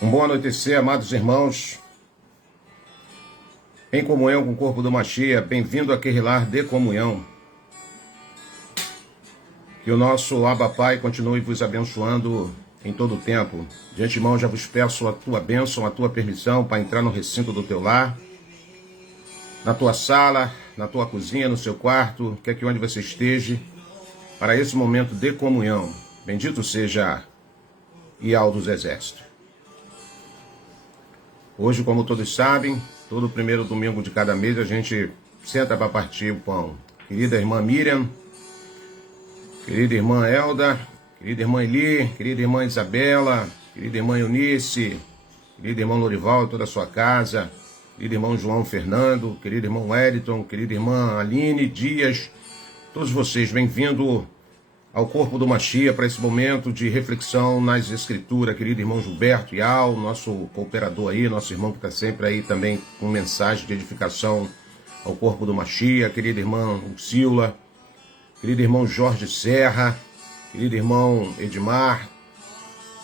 Um bom anoitecer, amados irmãos, em comunhão com o corpo do Mashiach. Bem-vindo àquele lar de comunhão. Que o nosso Abba Pai continue vos abençoando em todo o tempo. De antemão já vos peço a tua bênção, a tua permissão para entrar no recinto do teu lar, na tua sala, na tua cozinha, no seu quarto, quer que onde você esteja, para esse momento de comunhão. Bendito seja Ial dos Exércitos. Hoje, como todos sabem, todo primeiro domingo de cada mês a gente senta para partir o pão. Querida irmã Miriam, querida irmã Elda, querida irmã Eli, querida irmã Isabela, querida irmã Eunice, querida irmã Lorival e toda a sua casa, querido irmão João Fernando, querido irmão Wellington, querida irmã Aline Dias, todos vocês, bem-vindos ao corpo do Mashiach para esse momento de reflexão nas escrituras. Querido irmão Gilberto Ial, nosso cooperador aí, nosso irmão que está sempre aí também com mensagem de edificação ao corpo do Mashiach, querida irmã Ursila, querido irmão Jorge Serra, querido irmão Edmar,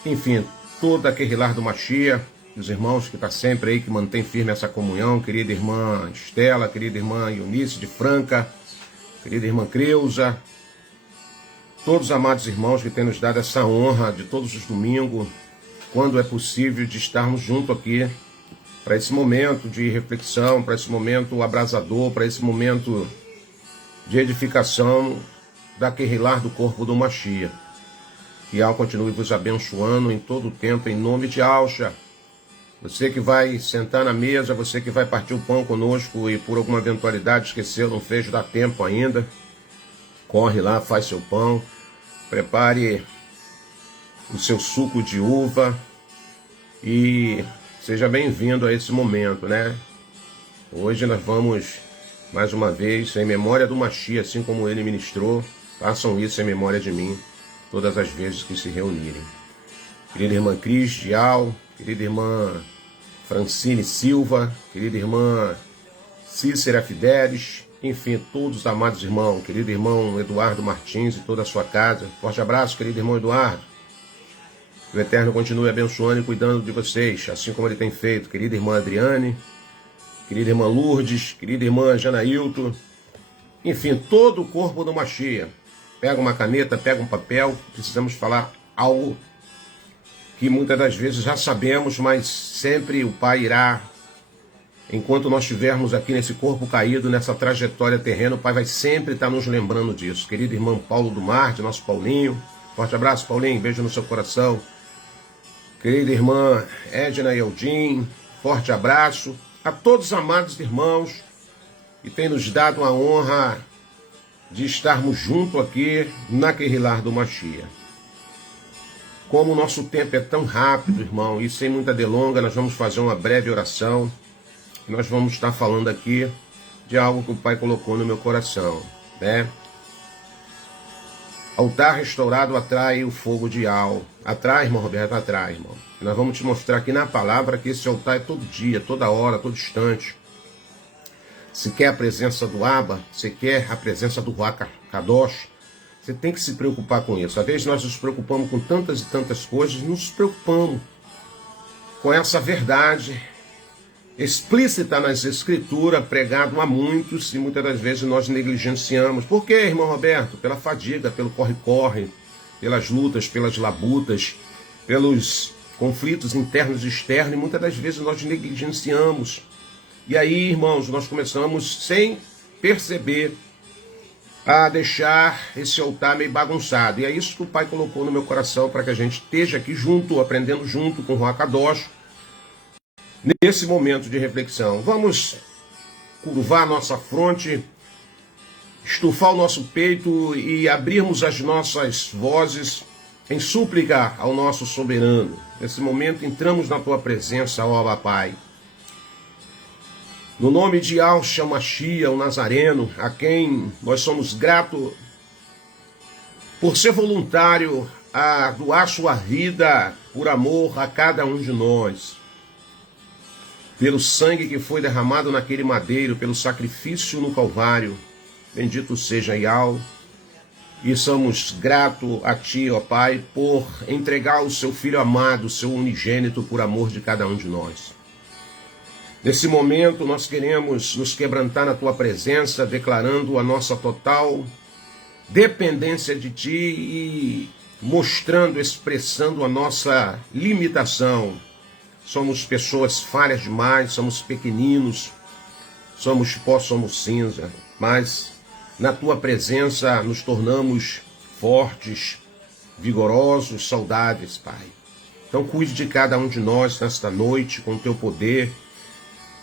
enfim, todo aquele lar do Mashiach, os irmãos que estão sempre aí, que mantém firme essa comunhão, querida irmã Estela, querida irmã Eunice de Franca, querida irmã Creuza, todos os amados irmãos que têm nos dado essa honra de todos os domingos, quando é possível, de estarmos juntos aqui, para esse momento de reflexão, para esse momento abrasador, para esse momento de edificação daquele lar do corpo do Mashiach. Que Al continue vos abençoando em todo o tempo, em nome de Alcha. Você que vai sentar na mesa, você que vai partir o pão conosco e por alguma eventualidade esqueceu, não fez, dá tempo ainda. Corre lá, faz seu pão, prepare o seu suco de uva e seja bem-vindo a esse momento, né? Hoje nós vamos, mais uma vez, em memória do Mashiach, assim como ele ministrou, façam isso em memória de mim, todas as vezes que se reunirem. Querida irmã Cris Dial, querida irmã Francine Silva, querida irmã Cícera Fidelis, enfim, todos os amados irmãos, querido irmão Eduardo Martins e toda a sua casa. Forte abraço, querido irmão Eduardo. Que o Eterno continue abençoando e cuidando de vocês, assim como ele tem feito. Querida irmã Adriane, querida irmã Lourdes, querida irmã Janailton, enfim, todo o corpo do Mashiach. Pega uma caneta, pega um papel, precisamos falar algo que muitas das vezes já sabemos, mas sempre o Pai irá. Enquanto nós estivermos aqui nesse corpo caído, nessa trajetória terrena, o Pai vai sempre estar nos lembrando disso. Querido irmão Paulo do Marte, nosso Paulinho. Forte abraço, Paulinho. Beijo no seu coração. Querida irmã Edna Eldin. Forte abraço. A todos os amados irmãos que têm nos dado a honra de estarmos juntos aqui naquele lar do Mashiach. Como o nosso tempo é tão rápido, irmão, e sem muita delonga, nós vamos fazer uma breve oração. Nós vamos estar falando aqui de algo que o Pai colocou no meu coração, né? Altar restaurado atrai o fogo de Al. Atrai, irmão Roberto, atrai, irmão. E nós vamos te mostrar aqui na palavra que esse altar é todo dia, toda hora, todo instante. Se quer a presença do Abba, se quer a presença do Ruach Kadosh, você tem que se preocupar com isso. Às vezes nós nos preocupamos com tantas e tantas coisas, nos preocupamos com essa verdade explícita nas escrituras, pregado a muitos, e muitas das vezes nós negligenciamos. Por quê, irmão Roberto? Pela fadiga, pelo corre-corre, pelas lutas, pelas labutas, pelos conflitos internos e externos, e muitas das vezes nós negligenciamos. E aí, irmãos, nós começamos, sem perceber, a deixar esse altar meio bagunçado. E é isso que o Pai colocou no meu coração, para que a gente esteja aqui junto, aprendendo junto com o Ruach Kadosh, nesse momento de reflexão. Vamos curvar nossa fronte, estufar o nosso peito e abrirmos as nossas vozes em súplica ao nosso soberano. Nesse momento entramos na tua presença, ó Abba Pai. No nome de Yahshua Mashiach, o Nazareno, a quem nós somos gratos por ser voluntário a doar sua vida por amor a cada um de nós. Pelo sangue que foi derramado naquele madeiro, pelo sacrifício no Calvário. Bendito seja Yahweh. E somos gratos a Ti, ó Pai, por entregar o Seu Filho amado, o Seu unigênito, por amor de cada um de nós. Nesse momento, nós queremos nos quebrantar na Tua presença, declarando a nossa total dependência de Ti e mostrando, expressando a nossa limitação. Somos pessoas falhas demais, somos pequeninos, somos pó, somos cinza, mas na Tua presença nos tornamos fortes, vigorosos, saudáveis, Pai. Então cuide de cada um de nós nesta noite com o Teu poder,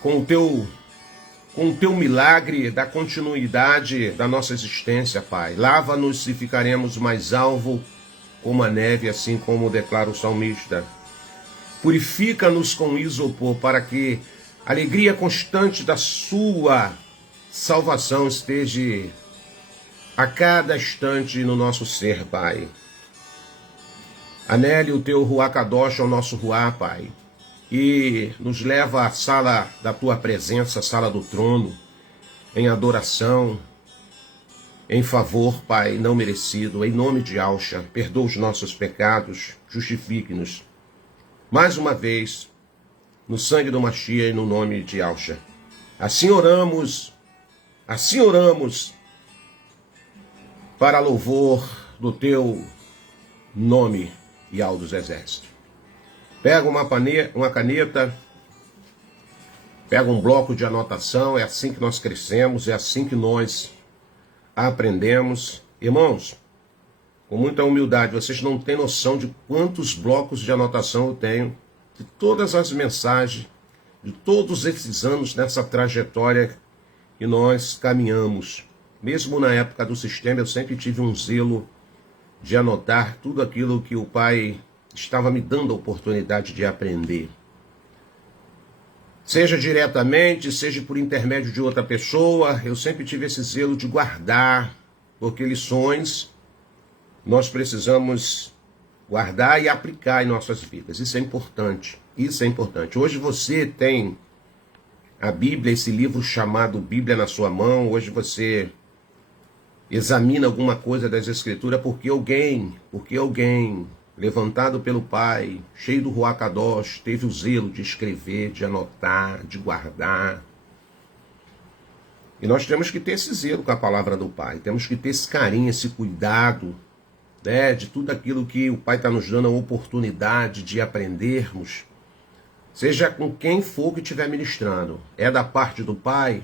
com o Teu milagre da continuidade da nossa existência, Pai. Lava-nos e ficaremos mais alvo como a neve, assim como declara o salmista. Purifica-nos com isopor, para que a alegria constante da Sua salvação esteja a cada instante no nosso ser, Pai. Anele o Teu Ruach Kadosh ao nosso Ruach, Pai, e nos leva à sala da Tua presença, a sala do trono, em adoração, em favor, Pai, não merecido, em nome de Yahshua. Perdoa os nossos pecados, justifique-nos. Mais uma vez, no sangue do Mashiach e no nome de Yahshua. Assim oramos, para louvor do Teu nome, Yahweh dos Exércitos. Pega uma caneta, pega um bloco de anotação, é assim que nós crescemos, é assim que nós aprendemos. Irmãos, com muita humildade, vocês não têm noção de quantos blocos de anotação eu tenho, de todas as mensagens, de todos esses anos nessa trajetória que nós caminhamos. Mesmo na época do sistema, eu sempre tive um zelo de anotar tudo aquilo que o Pai estava me dando a oportunidade de aprender. Seja diretamente, seja por intermédio de outra pessoa, eu sempre tive esse zelo de guardar, porque lições nós precisamos guardar e aplicar em nossas vidas. Isso é importante. Isso é importante. Hoje você tem a Bíblia, esse livro chamado Bíblia na sua mão. Hoje você examina alguma coisa das Escrituras porque alguém levantado pelo Pai, cheio do Ruach Kadosh, teve o zelo de escrever, de anotar, de guardar. E nós temos que ter esse zelo com a palavra do Pai. Temos que ter esse carinho, esse cuidado, né, de tudo aquilo que o Pai está nos dando a oportunidade de aprendermos. Seja com quem for que estiver ministrando. É da parte do Pai,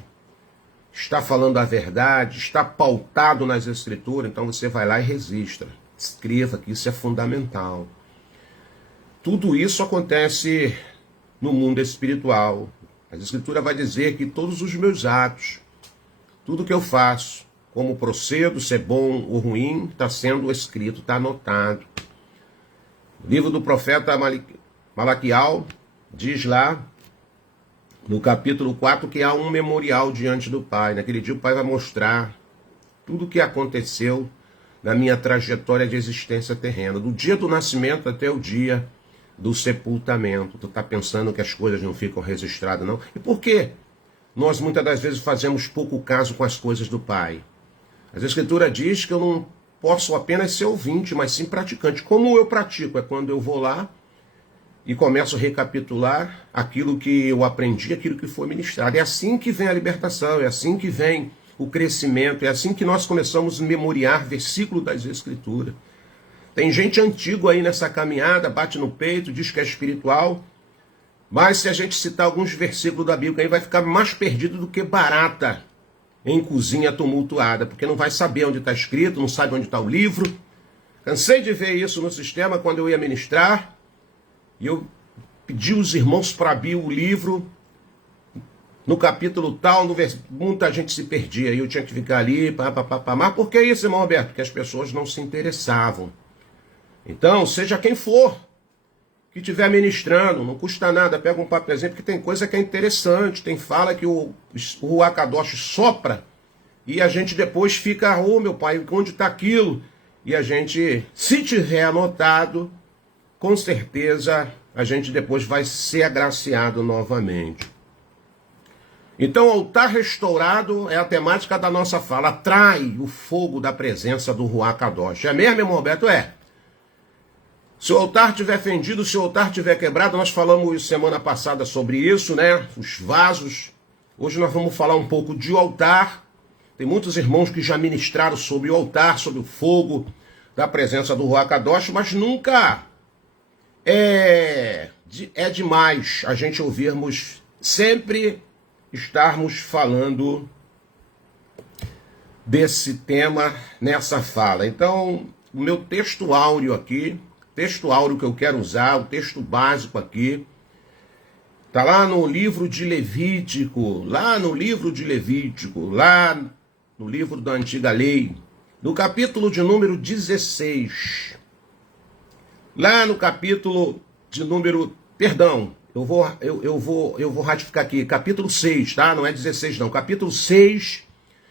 está falando a verdade, está pautado nas Escrituras, então você vai lá e registra. Escreva que isso é fundamental. Tudo isso acontece no mundo espiritual. A Escritura vai dizer que todos os meus atos, tudo que eu faço, como procedo, se é bom ou ruim, está sendo escrito, está anotado. O livro do profeta Malaquial diz lá, no capítulo 4, que há um memorial diante do Pai. Naquele dia o Pai vai mostrar tudo o que aconteceu na minha trajetória de existência terrena, do dia do nascimento até o dia do sepultamento. Tu está pensando que as coisas não ficam registradas, não? E por quê? Nós muitas das vezes fazemos pouco caso com as coisas do Pai. A Escritura diz que eu não posso apenas ser ouvinte, mas sim praticante. Como eu pratico? É quando eu vou lá e começo a recapitular aquilo que eu aprendi, aquilo que foi ministrado. É assim que vem a libertação, é assim que vem o crescimento, é assim que nós começamos a memoriar versículos das Escrituras. Tem gente antiga aí nessa caminhada, bate no peito, diz que é espiritual, mas se a gente citar alguns versículos da Bíblia, aí vai ficar mais perdido do que barata em cozinha tumultuada, porque não vai saber onde está escrito, não sabe onde está o livro. Cansei de ver isso no sistema quando eu ia ministrar, e eu pedi os irmãos para abrir o livro, no capítulo tal, muita gente se perdia, e eu tinha que ficar ali, Mas por que isso, irmão Roberto? Porque as pessoas não se interessavam. Então, seja quem for que estiver ministrando, não custa nada, pega um papelzinho, porque tem coisa que é interessante, tem fala que o Ruach Kadosh sopra, e a gente depois fica, meu pai, onde está aquilo? E a gente, se tiver anotado, com certeza a gente depois vai ser agraciado novamente. Então, altar restaurado é a temática da nossa fala. Atrai o fogo da presença do Ruach Kadosh. É mesmo, irmão Roberto? É. Se o altar estiver fendido, se o altar estiver quebrado, nós falamos semana passada sobre isso, né? Os vasos. Hoje nós vamos falar um pouco de altar. Tem muitos irmãos que já ministraram sobre o altar, sobre o fogo da presença do Ruach Kadosh, mas nunca é demais a gente ouvirmos sempre estarmos falando desse tema nessa fala. Então, o meu texto áureo aqui, texto áureo que eu quero usar, o texto básico aqui, está lá no livro de Levítico, lá no livro da Antiga Lei, no capítulo de número 16. Lá no capítulo de número, perdão, eu vou ratificar aqui, capítulo 6, tá? Não é 16 não, capítulo 6,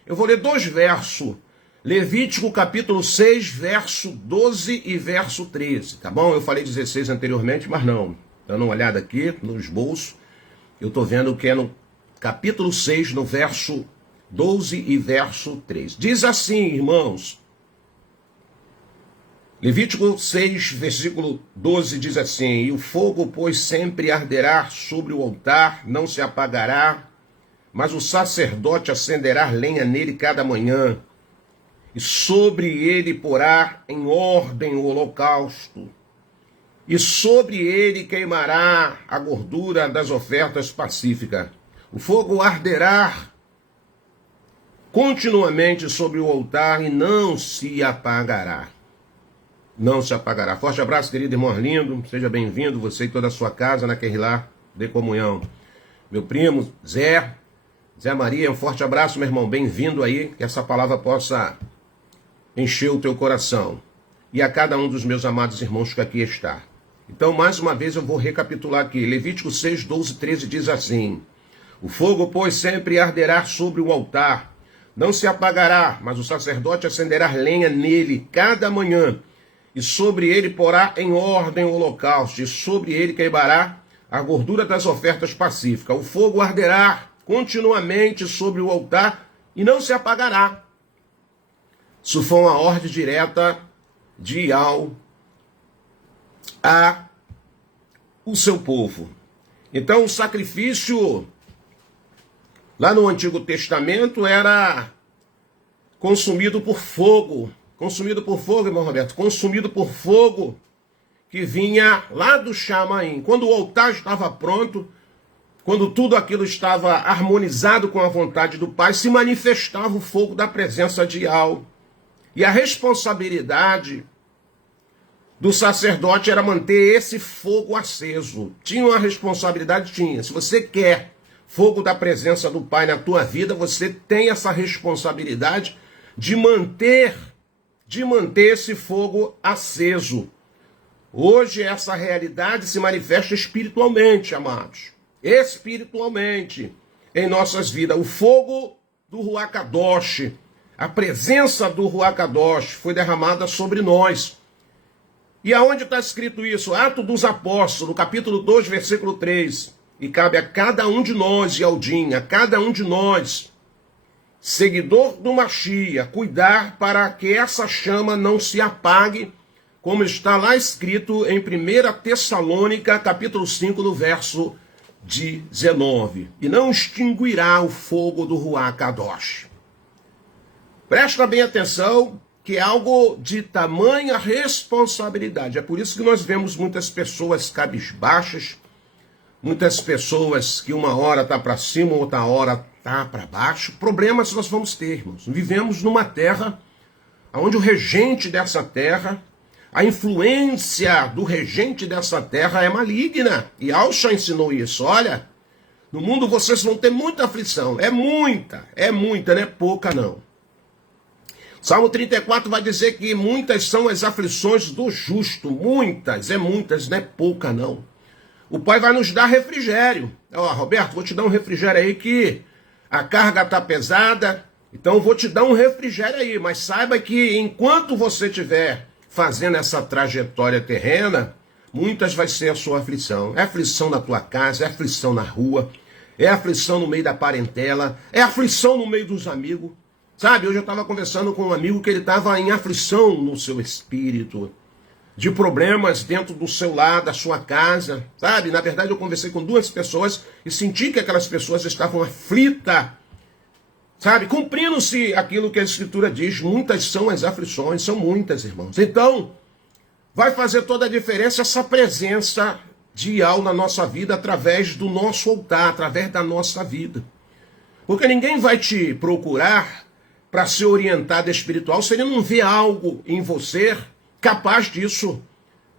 eu vou ler 2 versos, Levítico capítulo 6, verso 12 e verso 13, tá bom? Eu falei 16 anteriormente, mas não, dando uma olhada aqui no esboço, eu tô vendo que é no capítulo 6, no verso 12 e verso 13. Diz assim, irmãos, Levítico 6, versículo 12 diz assim: E o fogo, pois, sempre arderá sobre o altar, não se apagará, mas o sacerdote acenderá lenha nele cada manhã, e sobre ele porá em ordem o holocausto, e sobre ele queimará a gordura das ofertas pacíficas. O fogo arderá continuamente sobre o altar e não se apagará. Não se apagará. Forte abraço, querido irmão Arlindo. Seja bem-vindo, você e toda a sua casa na Querrilá de Comunhão. Meu primo, Zé Maria, um forte abraço, meu irmão. Bem-vindo aí, que essa palavra possa encher o teu coração. E a cada um dos meus amados irmãos que aqui está. Então, mais uma vez, eu vou recapitular aqui. Levítico 6, 12, 13 diz assim: O fogo, pois, sempre arderá sobre o altar, não se apagará, mas o sacerdote acenderá lenha nele cada manhã, e sobre ele porá em ordem o holocausto, e sobre ele queimará a gordura das ofertas pacíficas. O fogo arderá continuamente sobre o altar e não se apagará. Isso foi uma ordem direta de Yahweh a o seu povo. Então o sacrifício lá no Antigo Testamento era consumido por fogo. Consumido por fogo, irmão Roberto, consumido por fogo que vinha lá do Chamaim. Quando o altar estava pronto, quando tudo aquilo estava harmonizado com a vontade do Pai, se manifestava o fogo da presença de Yahweh. E a responsabilidade do sacerdote era manter esse fogo aceso. Tinha uma responsabilidade? Tinha. Se você quer fogo da presença do Pai na tua vida, você tem essa responsabilidade de manter esse fogo aceso. Hoje essa realidade se manifesta espiritualmente, amados. Espiritualmente em nossas vidas. O fogo do Ruach Kadosh, a presença do Ruach Kadosh foi derramada sobre nós. E aonde está escrito isso? Atos dos Apóstolos, capítulo 2, versículo 3. E cabe a cada um de nós, Yaldinha, a cada um de nós, seguidor do Mashiach, cuidar para que essa chama não se apague, como está lá escrito em 1 Tessalônica, capítulo 5, no verso 19. E não extinguirá o fogo do Ruach Kadosh. Presta bem atenção, que é algo de tamanha responsabilidade. É por isso que nós vemos muitas pessoas cabisbaixas, muitas pessoas que uma hora está para cima, outra hora está para baixo. Problemas nós vamos ter, irmãos. Vivemos numa terra onde o regente dessa terra, a influência do regente dessa terra é maligna. E Alcha ensinou isso. Olha, no mundo vocês vão ter muita aflição. É muita, não é pouca não. Salmo 34 vai dizer que muitas são as aflições do justo. Muitas, não é pouca não. O Pai vai nos dar refrigério. Ó, Roberto, vou te dar um refrigério aí que a carga está pesada, então vou te dar um refrigério aí. Mas saiba que enquanto você estiver fazendo essa trajetória terrena, muitas vai ser a sua aflição. É aflição na tua casa, é aflição na rua, é aflição no meio da parentela, é aflição no meio dos amigos. Sabe, hoje eu estava conversando com um amigo que ele estava em aflição no seu espírito, de problemas dentro do seu lar, da sua casa, sabe? Na verdade, eu conversei com duas pessoas e senti que aquelas pessoas estavam aflitas, sabe? Cumprindo-se aquilo que a Escritura diz, muitas são as aflições, são muitas, irmãos. Então, vai fazer toda a diferença essa presença de Yahweh na nossa vida através do nosso altar, através da nossa vida. Porque ninguém vai te procurar para ser orientado espiritual se ele não vê algo em você capaz disso,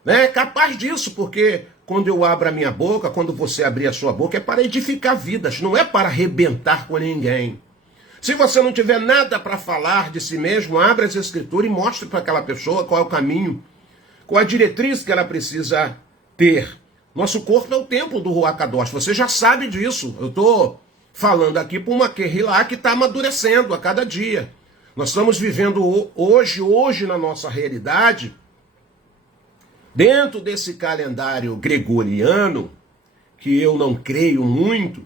né? Capaz disso, porque quando eu abro a minha boca, quando você abrir a sua boca, é para edificar vidas, não é para arrebentar com ninguém. Se você não tiver nada para falar de si mesmo, abra as escrituras e mostre para aquela pessoa qual é o caminho, qual a diretriz que ela precisa ter. Nosso corpo é o templo do Ruach Kadosh, você já sabe disso. Eu estou falando aqui para uma Kehilá que está amadurecendo a cada dia. Nós estamos vivendo hoje na nossa realidade, dentro desse calendário gregoriano, que eu não creio muito,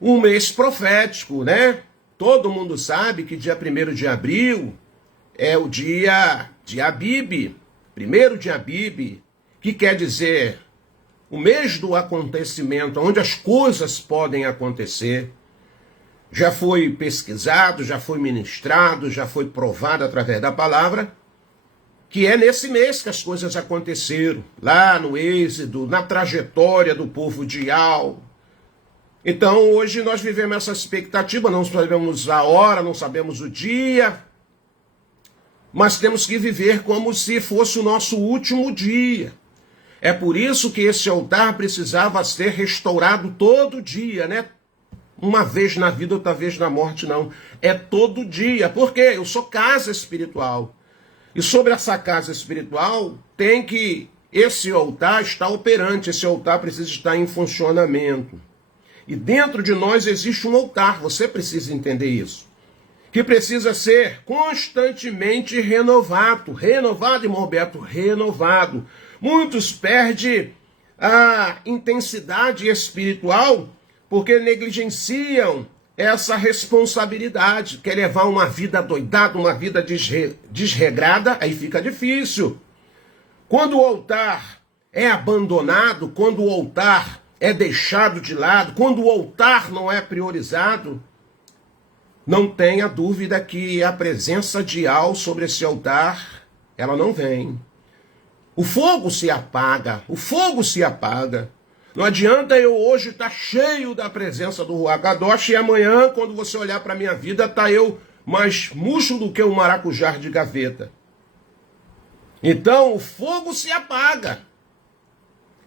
um mês profético, né? Todo mundo sabe que dia 1º de abril é o dia de Abib, 1º de Abib, que quer dizer o mês do acontecimento, onde as coisas podem acontecer. Já foi pesquisado, já foi ministrado, já foi provado através da palavra, que é nesse mês que as coisas aconteceram, lá no Êxodo, na trajetória do povo de Yahweh. Então hoje nós vivemos essa expectativa, não sabemos a hora, não sabemos o dia, mas temos que viver como se fosse o nosso último dia. É por isso que esse altar precisava ser restaurado todo dia, né? Uma vez na vida, outra vez na morte, não. É todo dia. Por quê? Eu sou casa espiritual. E sobre essa casa espiritual, tem que esse altar estar operante, esse altar precisa estar em funcionamento. E dentro de nós existe um altar, você precisa entender isso. Que precisa ser constantemente renovado. Renovado, irmão Roberto, renovado. Muitos perdem a intensidade espiritual porque negligenciam essa responsabilidade. Quer levar uma vida doidada, uma vida desregrada, aí fica difícil. Quando o altar é abandonado, quando o altar é deixado de lado, quando o altar não é priorizado, não tenha dúvida que a presença de Yahweh sobre esse altar, ela não vem. O fogo se apaga, o fogo se apaga. Não adianta eu hoje estar cheio da presença do Ruach Kadosh e amanhã, quando você olhar para a minha vida, tá eu mais murcho do que um maracujá de gaveta. Então o fogo se apaga,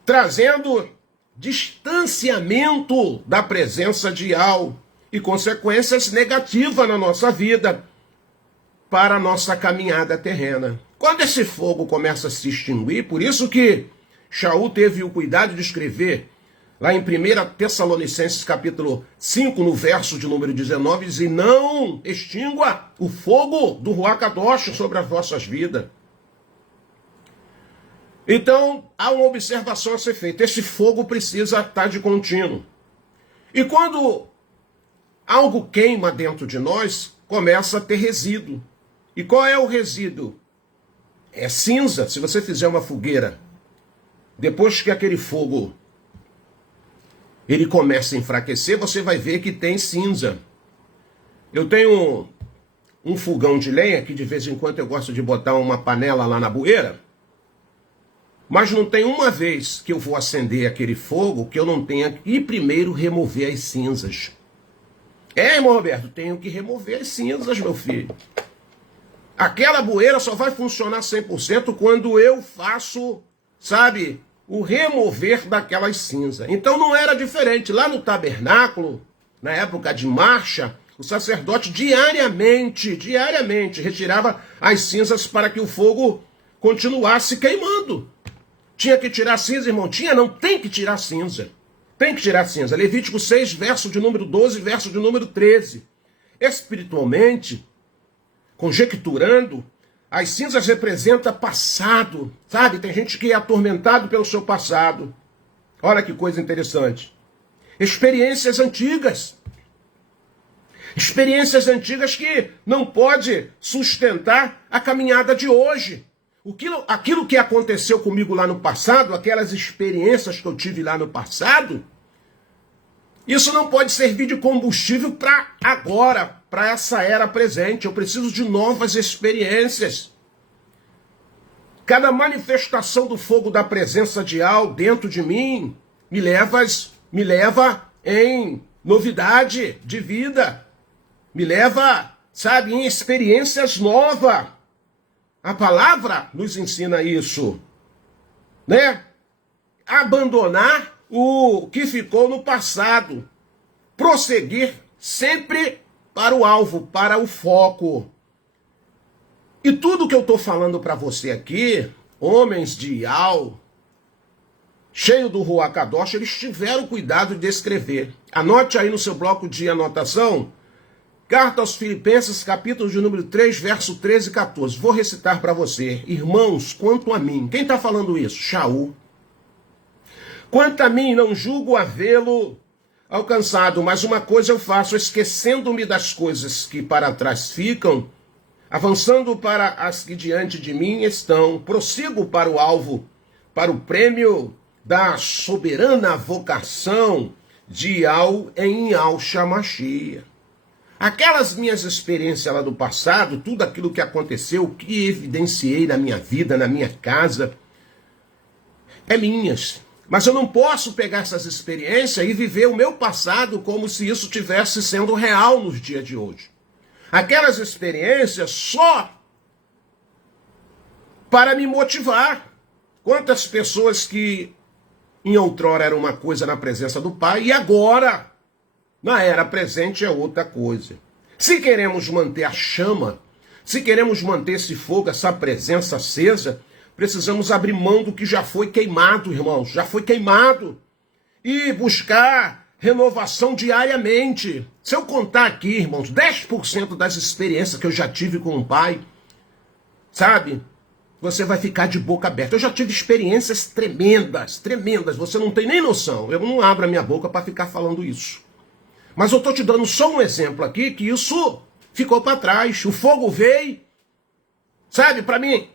trazendo distanciamento da presença de Yahweh e consequências negativas na nossa vida para a nossa caminhada terrena. Quando esse fogo começa a se extinguir, por isso que Shaul teve o cuidado de escrever lá em 1 Tessalonicenses capítulo 5, no verso de número 19, diz: e não extingua o fogo do Ruach Kadosh sobre as vossas vidas. Então, há uma observação a ser feita. Esse fogo precisa estar de contínuo. E quando algo queima dentro de nós, começa a ter resíduo. E qual é o resíduo? É cinza. Se você fizer uma fogueira, depois que aquele fogo ele começa a enfraquecer, você vai ver que tem cinza. Eu tenho um fogão de lenha, que de vez em quando eu gosto de botar uma panela lá na bueira, mas não tem uma vez que eu vou acender aquele fogo que eu não tenha que primeiro remover as cinzas. É, irmão Roberto, tenho que remover as cinzas, meu filho. Aquela bueira só vai funcionar 100% quando eu faço, sabe, o remover daquelas cinzas. Então não era diferente. Lá no tabernáculo, na época de marcha, o sacerdote diariamente retirava as cinzas para que o fogo continuasse queimando. Tinha que tirar cinza, irmão? Tinha, não, tem que tirar cinza. Tem que tirar cinza. Levítico 6, verso de número 12, verso de número 13. Espiritualmente, conjecturando, as cinzas representam passado, sabe? Tem gente que é atormentado pelo seu passado. Olha que coisa interessante. Experiências antigas. Experiências antigas que não pode sustentar a caminhada de hoje. Aquilo que aconteceu comigo lá no passado, aquelas experiências que eu tive lá no passado, isso não pode servir de combustível para agora, para essa era presente. Eu preciso de novas experiências. Cada manifestação do fogo da presença de Al dentro de mim me leva em novidade de vida. Me leva, sabe, em experiências novas. A palavra nos ensina isso, né? Abandonar o que ficou no passado. Prosseguir sempre para o alvo, para o foco. E tudo que eu estou falando para você aqui, homens de Al, cheio do Ruach Kadosh, eles tiveram cuidado de escrever. Anote aí no seu bloco de anotação, Carta aos Filipenses, capítulo de número 3, verso 13 e 14. Vou recitar para você. Irmãos, quanto a mim. Quem está falando isso? Shaul. Quanto a mim, não julgo havê-lo alcançado, mas uma coisa eu faço, esquecendo-me das coisas que para trás ficam, avançando para as que diante de mim estão, prossigo para o alvo, para o prêmio da soberana vocação de Al em Yahshua Mashiach. Aquelas minhas experiências lá do passado, tudo aquilo que aconteceu, o que evidenciei na minha vida, na minha casa, é minhas. Mas eu não posso pegar essas experiências e viver o meu passado como se isso tivesse sendo real nos dias de hoje. Aquelas experiências só para me motivar. Quantas pessoas que em outrora era uma coisa na presença do Pai e agora, na era presente, é outra coisa. Se queremos manter a chama, se queremos manter esse fogo, essa presença acesa, precisamos abrir mão do que já foi queimado, irmãos, já foi queimado, e buscar renovação diariamente. Se eu contar aqui, irmãos, 10% das experiências que eu já tive com o Pai, sabe, você vai ficar de boca aberta. Eu já tive experiências tremendas, tremendas, você não tem nem noção. Eu não abro a minha boca para ficar falando isso. Mas eu estou te dando só um exemplo aqui, que isso ficou para trás. O fogo veio, sabe, para mim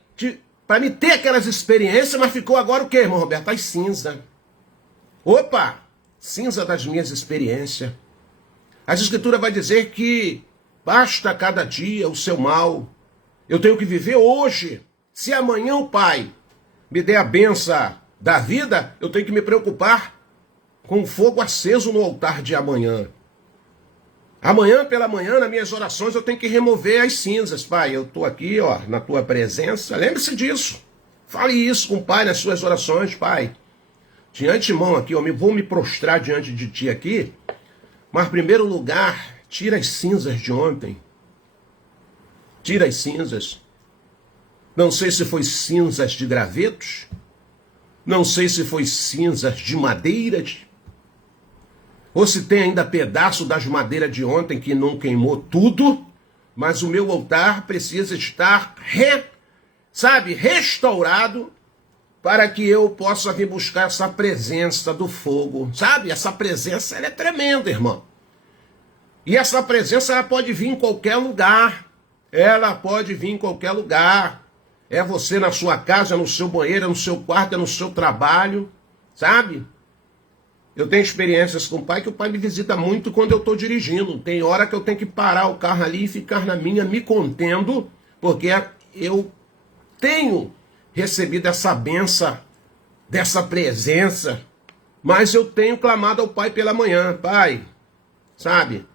ter aquelas experiências, mas ficou agora o quê, irmão Roberto? As cinzas. Opa, cinza das minhas experiências. As Escrituras vai dizer que basta cada dia o seu mal. Eu tenho que viver hoje. Se amanhã o Pai me der a benção da vida, eu tenho que me preocupar com o fogo aceso no altar de amanhã. Amanhã pela manhã, nas minhas orações, eu tenho que remover as cinzas. Pai, eu estou aqui, ó, na tua presença. Lembre-se disso. Fale isso com o Pai nas suas orações, Pai. De antemão aqui, eu vou me prostrar diante de ti aqui. Mas, em primeiro lugar, tira as cinzas de ontem. Tira as cinzas. Não sei se foi cinzas de gravetos. Não sei se foi cinzas de madeiras. Ou se tem ainda pedaço das madeiras de ontem que não queimou tudo, mas o meu altar precisa estar restaurado para que eu possa vir buscar essa presença do fogo. Sabe, essa presença ela é tremenda, irmão. E essa presença ela pode vir em qualquer lugar. Ela pode vir em qualquer lugar. É você na sua casa, no seu banheiro, no seu quarto, no seu trabalho, sabe? Eu tenho experiências com o Pai, que o Pai me visita muito quando eu estou dirigindo. Tem hora que eu tenho que parar o carro ali e ficar na minha, me contendo, porque eu tenho recebido essa benção, dessa presença, mas eu tenho clamado ao Pai pela manhã. Pai, sabe,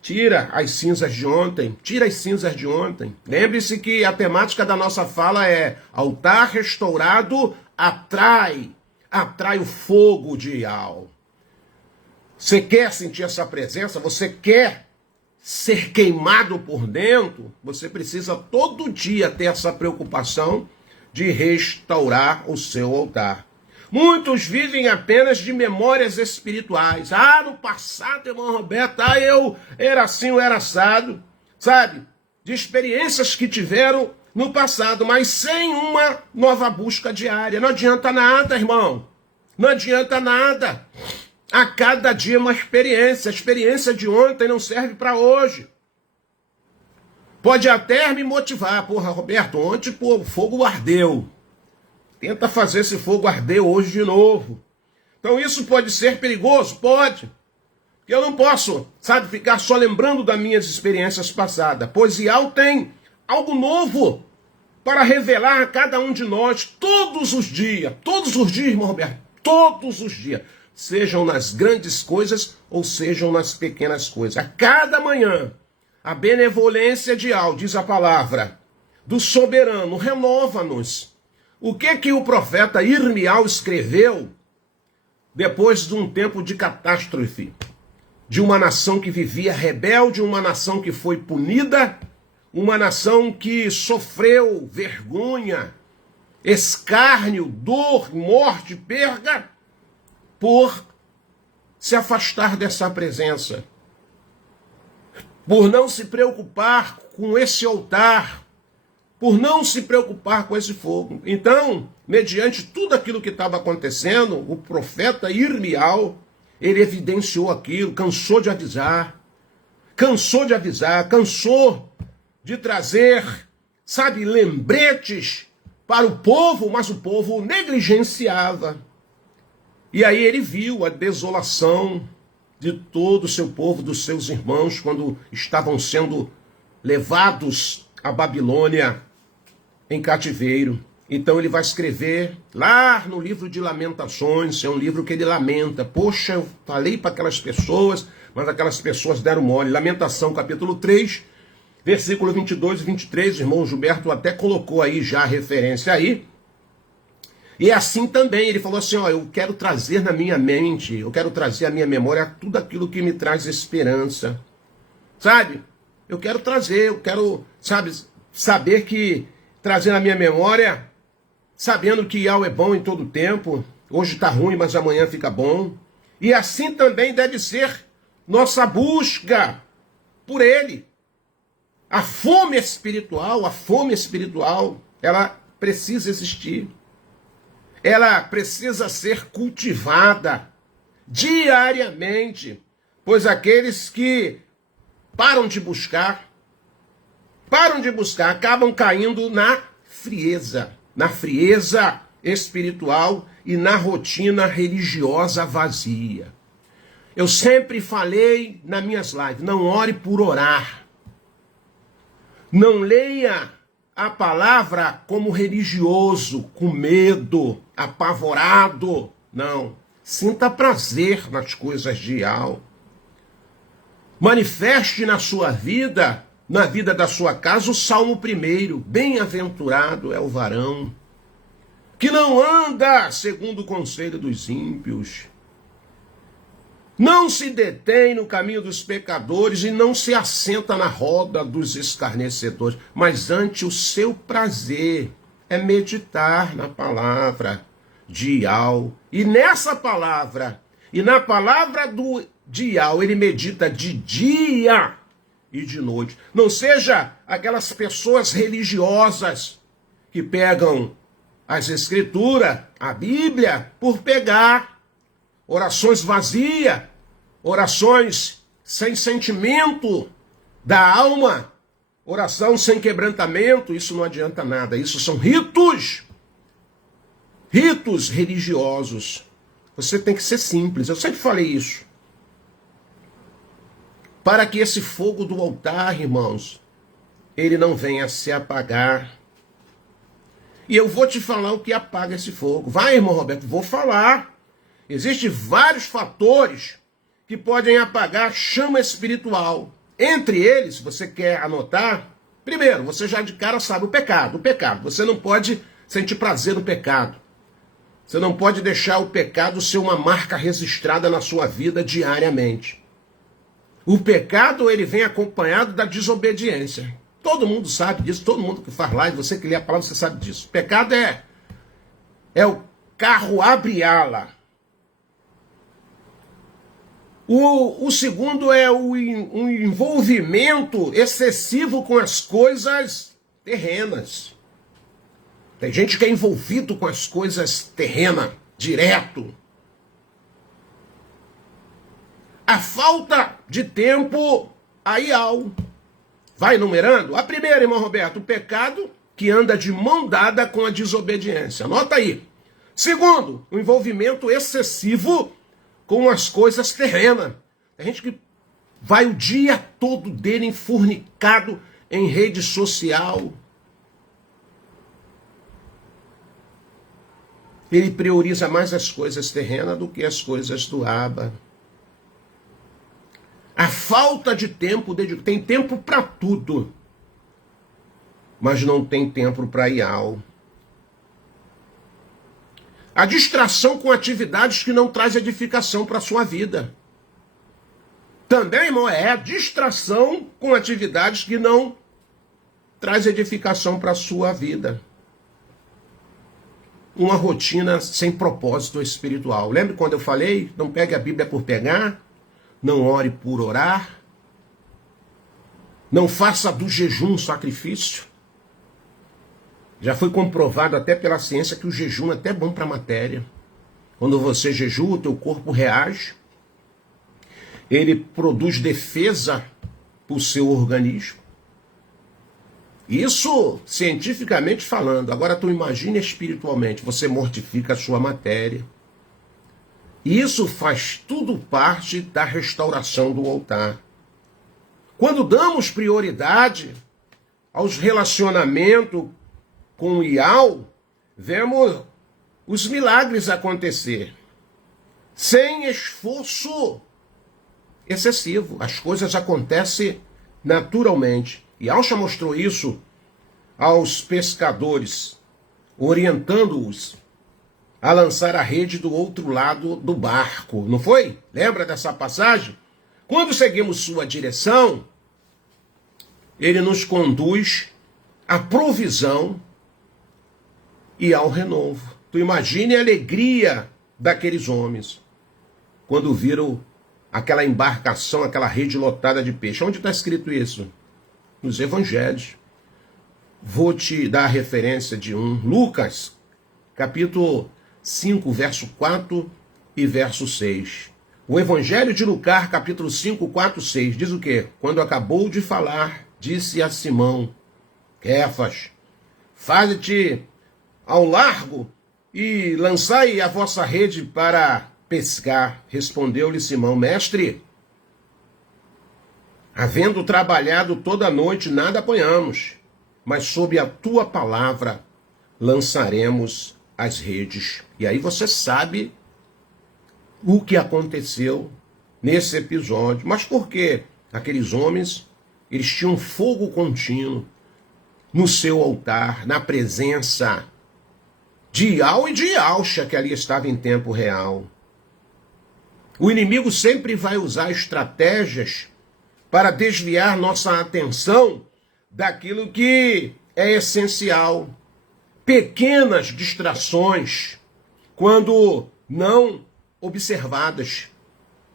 tira as cinzas de ontem, tira as cinzas de ontem. Lembre-se que a temática da nossa fala é altar restaurado atrai o fogo de Al. Você quer sentir essa presença? Você quer ser queimado por dentro? Você precisa todo dia ter essa preocupação de restaurar o seu altar. Muitos vivem apenas de memórias espirituais. Ah, no passado, irmão Roberto, eu era assim, eu era assado. Sabe? De experiências que tiveram no passado, mas sem uma nova busca diária. Não adianta nada, irmão. Não adianta nada. A cada dia uma experiência. A experiência de ontem não serve para hoje. Pode até me motivar. Porra, Roberto, ontem o fogo ardeu. Tenta fazer esse fogo arder hoje de novo. Então isso pode ser perigoso? Pode. Porque eu não posso, sabe, ficar só lembrando das minhas experiências passadas. Pois Ial tem algo novo para revelar a cada um de nós todos os dias. Todos os dias, irmão Roberto. Todos os dias. Sejam nas grandes coisas ou sejam nas pequenas coisas. A cada manhã, a benevolência de Ial, diz a palavra, do soberano, renova-nos. O que o profeta Irmial escreveu depois de um tempo de catástrofe? De uma nação que vivia rebelde, uma nação que foi punida, uma nação que sofreu vergonha, escárnio, dor, morte, perda, por se afastar dessa presença, por não se preocupar com esse altar, por não se preocupar com esse fogo. Então, mediante tudo aquilo que estava acontecendo, o profeta Irmial, ele evidenciou aquilo, cansou de avisar, cansou de trazer, sabe, lembretes para o povo, mas o povo negligenciava. E aí ele viu a desolação de todo o seu povo, dos seus irmãos, quando estavam sendo levados à Babilônia em cativeiro. Então ele vai escrever lá no livro de Lamentações, é um livro que ele lamenta. Poxa, eu falei para aquelas pessoas, mas aquelas pessoas deram mole. Lamentação, capítulo 3, versículo 22 e 23, o irmão Gilberto até colocou aí já a referência aí. E assim também, ele falou assim, ó, eu quero trazer na minha mente, eu quero trazer à minha memória tudo aquilo que me traz esperança. Sabe? Eu quero trazer, eu quero, sabe, saber que, trazer na minha memória, sabendo que Ial é bom em todo tempo, hoje está ruim, mas amanhã fica bom. E assim também deve ser nossa busca por Ele. A fome espiritual, ela precisa existir. Ela precisa ser cultivada diariamente, pois aqueles que param de buscar, acabam caindo na frieza espiritual e na rotina religiosa vazia. Eu sempre falei nas minhas lives, não ore por orar. Não leia a palavra como religioso, com medo, apavorado. Não. Sinta prazer nas coisas de Ial. Manifeste na sua vida, na vida da sua casa, o Salmo 1. Bem-aventurado é o varão que não anda segundo o conselho dos ímpios, não se detém no caminho dos pecadores e não se assenta na roda dos escarnecedores, mas ante o seu prazer é meditar na palavra de Ial. E nessa palavra, e na palavra de Ial, ele medita de dia e de noite. Não seja aquelas pessoas religiosas que pegam as escrituras, a Bíblia, por pegar. Orações vazias, orações sem sentimento da alma, oração sem quebrantamento, isso não adianta nada. Isso são ritos religiosos. Você tem que ser simples, eu sempre falei isso. Para que esse fogo do altar, irmãos, ele não venha a se apagar. E eu vou te falar o que apaga esse fogo. Vai, irmão Roberto, vou falar. Existem vários fatores que podem apagar a chama espiritual. Entre eles, se você quer anotar, primeiro, você já de cara sabe o pecado. Você não pode sentir prazer no pecado. Você não pode deixar o pecado ser uma marca registrada na sua vida diariamente. O pecado, ele vem acompanhado da desobediência. Todo mundo sabe disso, todo mundo que faz live, você que lê a palavra, você sabe disso. O pecado é o carro abre-ala. O segundo é o envolvimento excessivo com as coisas terrenas. Tem gente que é envolvido com as coisas terrenas, direto. A falta de tempo a Ial. Vai numerando. A primeira, irmão Roberto, o pecado que anda de mão dada com a desobediência. Anota aí. Segundo, o envolvimento excessivo com as coisas terrenas. Tem gente que vai o dia todo dele enfurnicado em rede social. Ele prioriza mais as coisas terrenas do que as coisas do Abba. A falta de tempo, tem tempo para tudo, mas não tem tempo para Ial. A distração com atividades que não traz edificação para a sua vida. Também, irmão, é a distração com atividades que não traz edificação para a sua vida. Uma rotina sem propósito espiritual. Lembra quando eu falei? Não pegue a Bíblia por pegar. Não ore por orar. Não faça do jejum um sacrifício. Já foi comprovado até pela ciência que o jejum é até bom para a matéria. Quando você jejua, o teu corpo reage. Ele produz defesa para o seu organismo. Isso cientificamente falando. Agora tu imagina espiritualmente. Você mortifica a sua matéria. Isso faz tudo parte da restauração do altar. Quando damos prioridade aos relacionamentos com o Ial, vemos os milagres acontecer. Sem esforço excessivo. As coisas acontecem naturalmente. E Alcha mostrou isso aos pescadores, orientando-os a lançar a rede do outro lado do barco, não foi? Lembra dessa passagem? Quando seguimos sua direção, ele nos conduz à provisão e ao renovo. Tu imagine a alegria daqueles homens quando viram aquela embarcação, aquela rede lotada de peixe. Onde está escrito isso? Nos evangelhos. Vou te dar a referência de um. Lucas, capítulo 5, verso 4 e verso 6. O Evangelho de Lucas, capítulo 5, 4, 6, diz o quê? Quando acabou de falar, disse a Simão, Kéfas, faze-te ao largo e lançai a vossa rede para pescar. Respondeu-lhe Simão, mestre, havendo trabalhado toda a noite, nada apanhamos, mas sob a tua palavra lançaremos as redes. E aí você sabe o que aconteceu nesse episódio. Mas por quê? Aqueles homens, eles tinham fogo contínuo no seu altar, na presença de Ial e de Alcha, que ali estava em tempo real. O inimigo sempre vai usar estratégias para desviar nossa atenção daquilo que é essencial. Pequenas distrações, quando não observadas.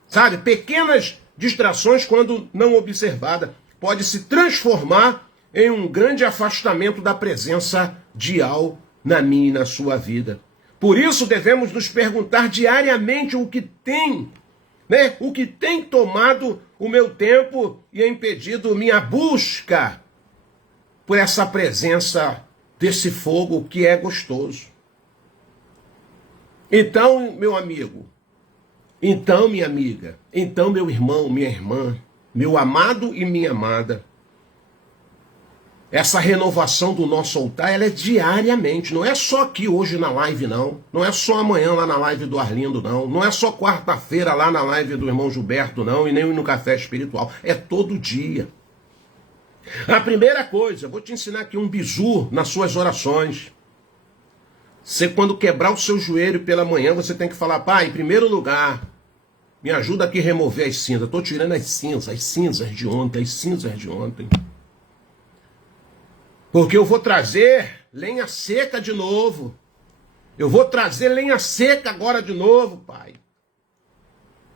Sabe? Pequenas distrações, quando não observadas, pode se transformar em um grande afastamento da presença de Ial na minha e na sua vida. Por isso devemos nos perguntar diariamente o que tem, né? O que tem tomado o meu tempo e impedido minha busca por essa presença desse fogo que é gostoso. Então, meu amigo, então, minha amiga, então, meu irmão, minha irmã, meu amado e minha amada, essa renovação do nosso altar, ela é diariamente, não é só aqui hoje na live, não. Não é só amanhã lá na live do Arlindo, não. Não é só quarta-feira lá na live do irmão Gilberto, não, e nem no café espiritual. É todo dia. A primeira coisa, vou te ensinar aqui um bizu nas suas orações. Você, quando quebrar o seu joelho pela manhã, você tem que falar, pai, em primeiro lugar, me ajuda aqui a remover as cinzas. Estou tirando as cinzas de ontem, as cinzas de ontem. Porque eu vou trazer lenha seca de novo. Eu vou trazer lenha seca agora de novo, pai.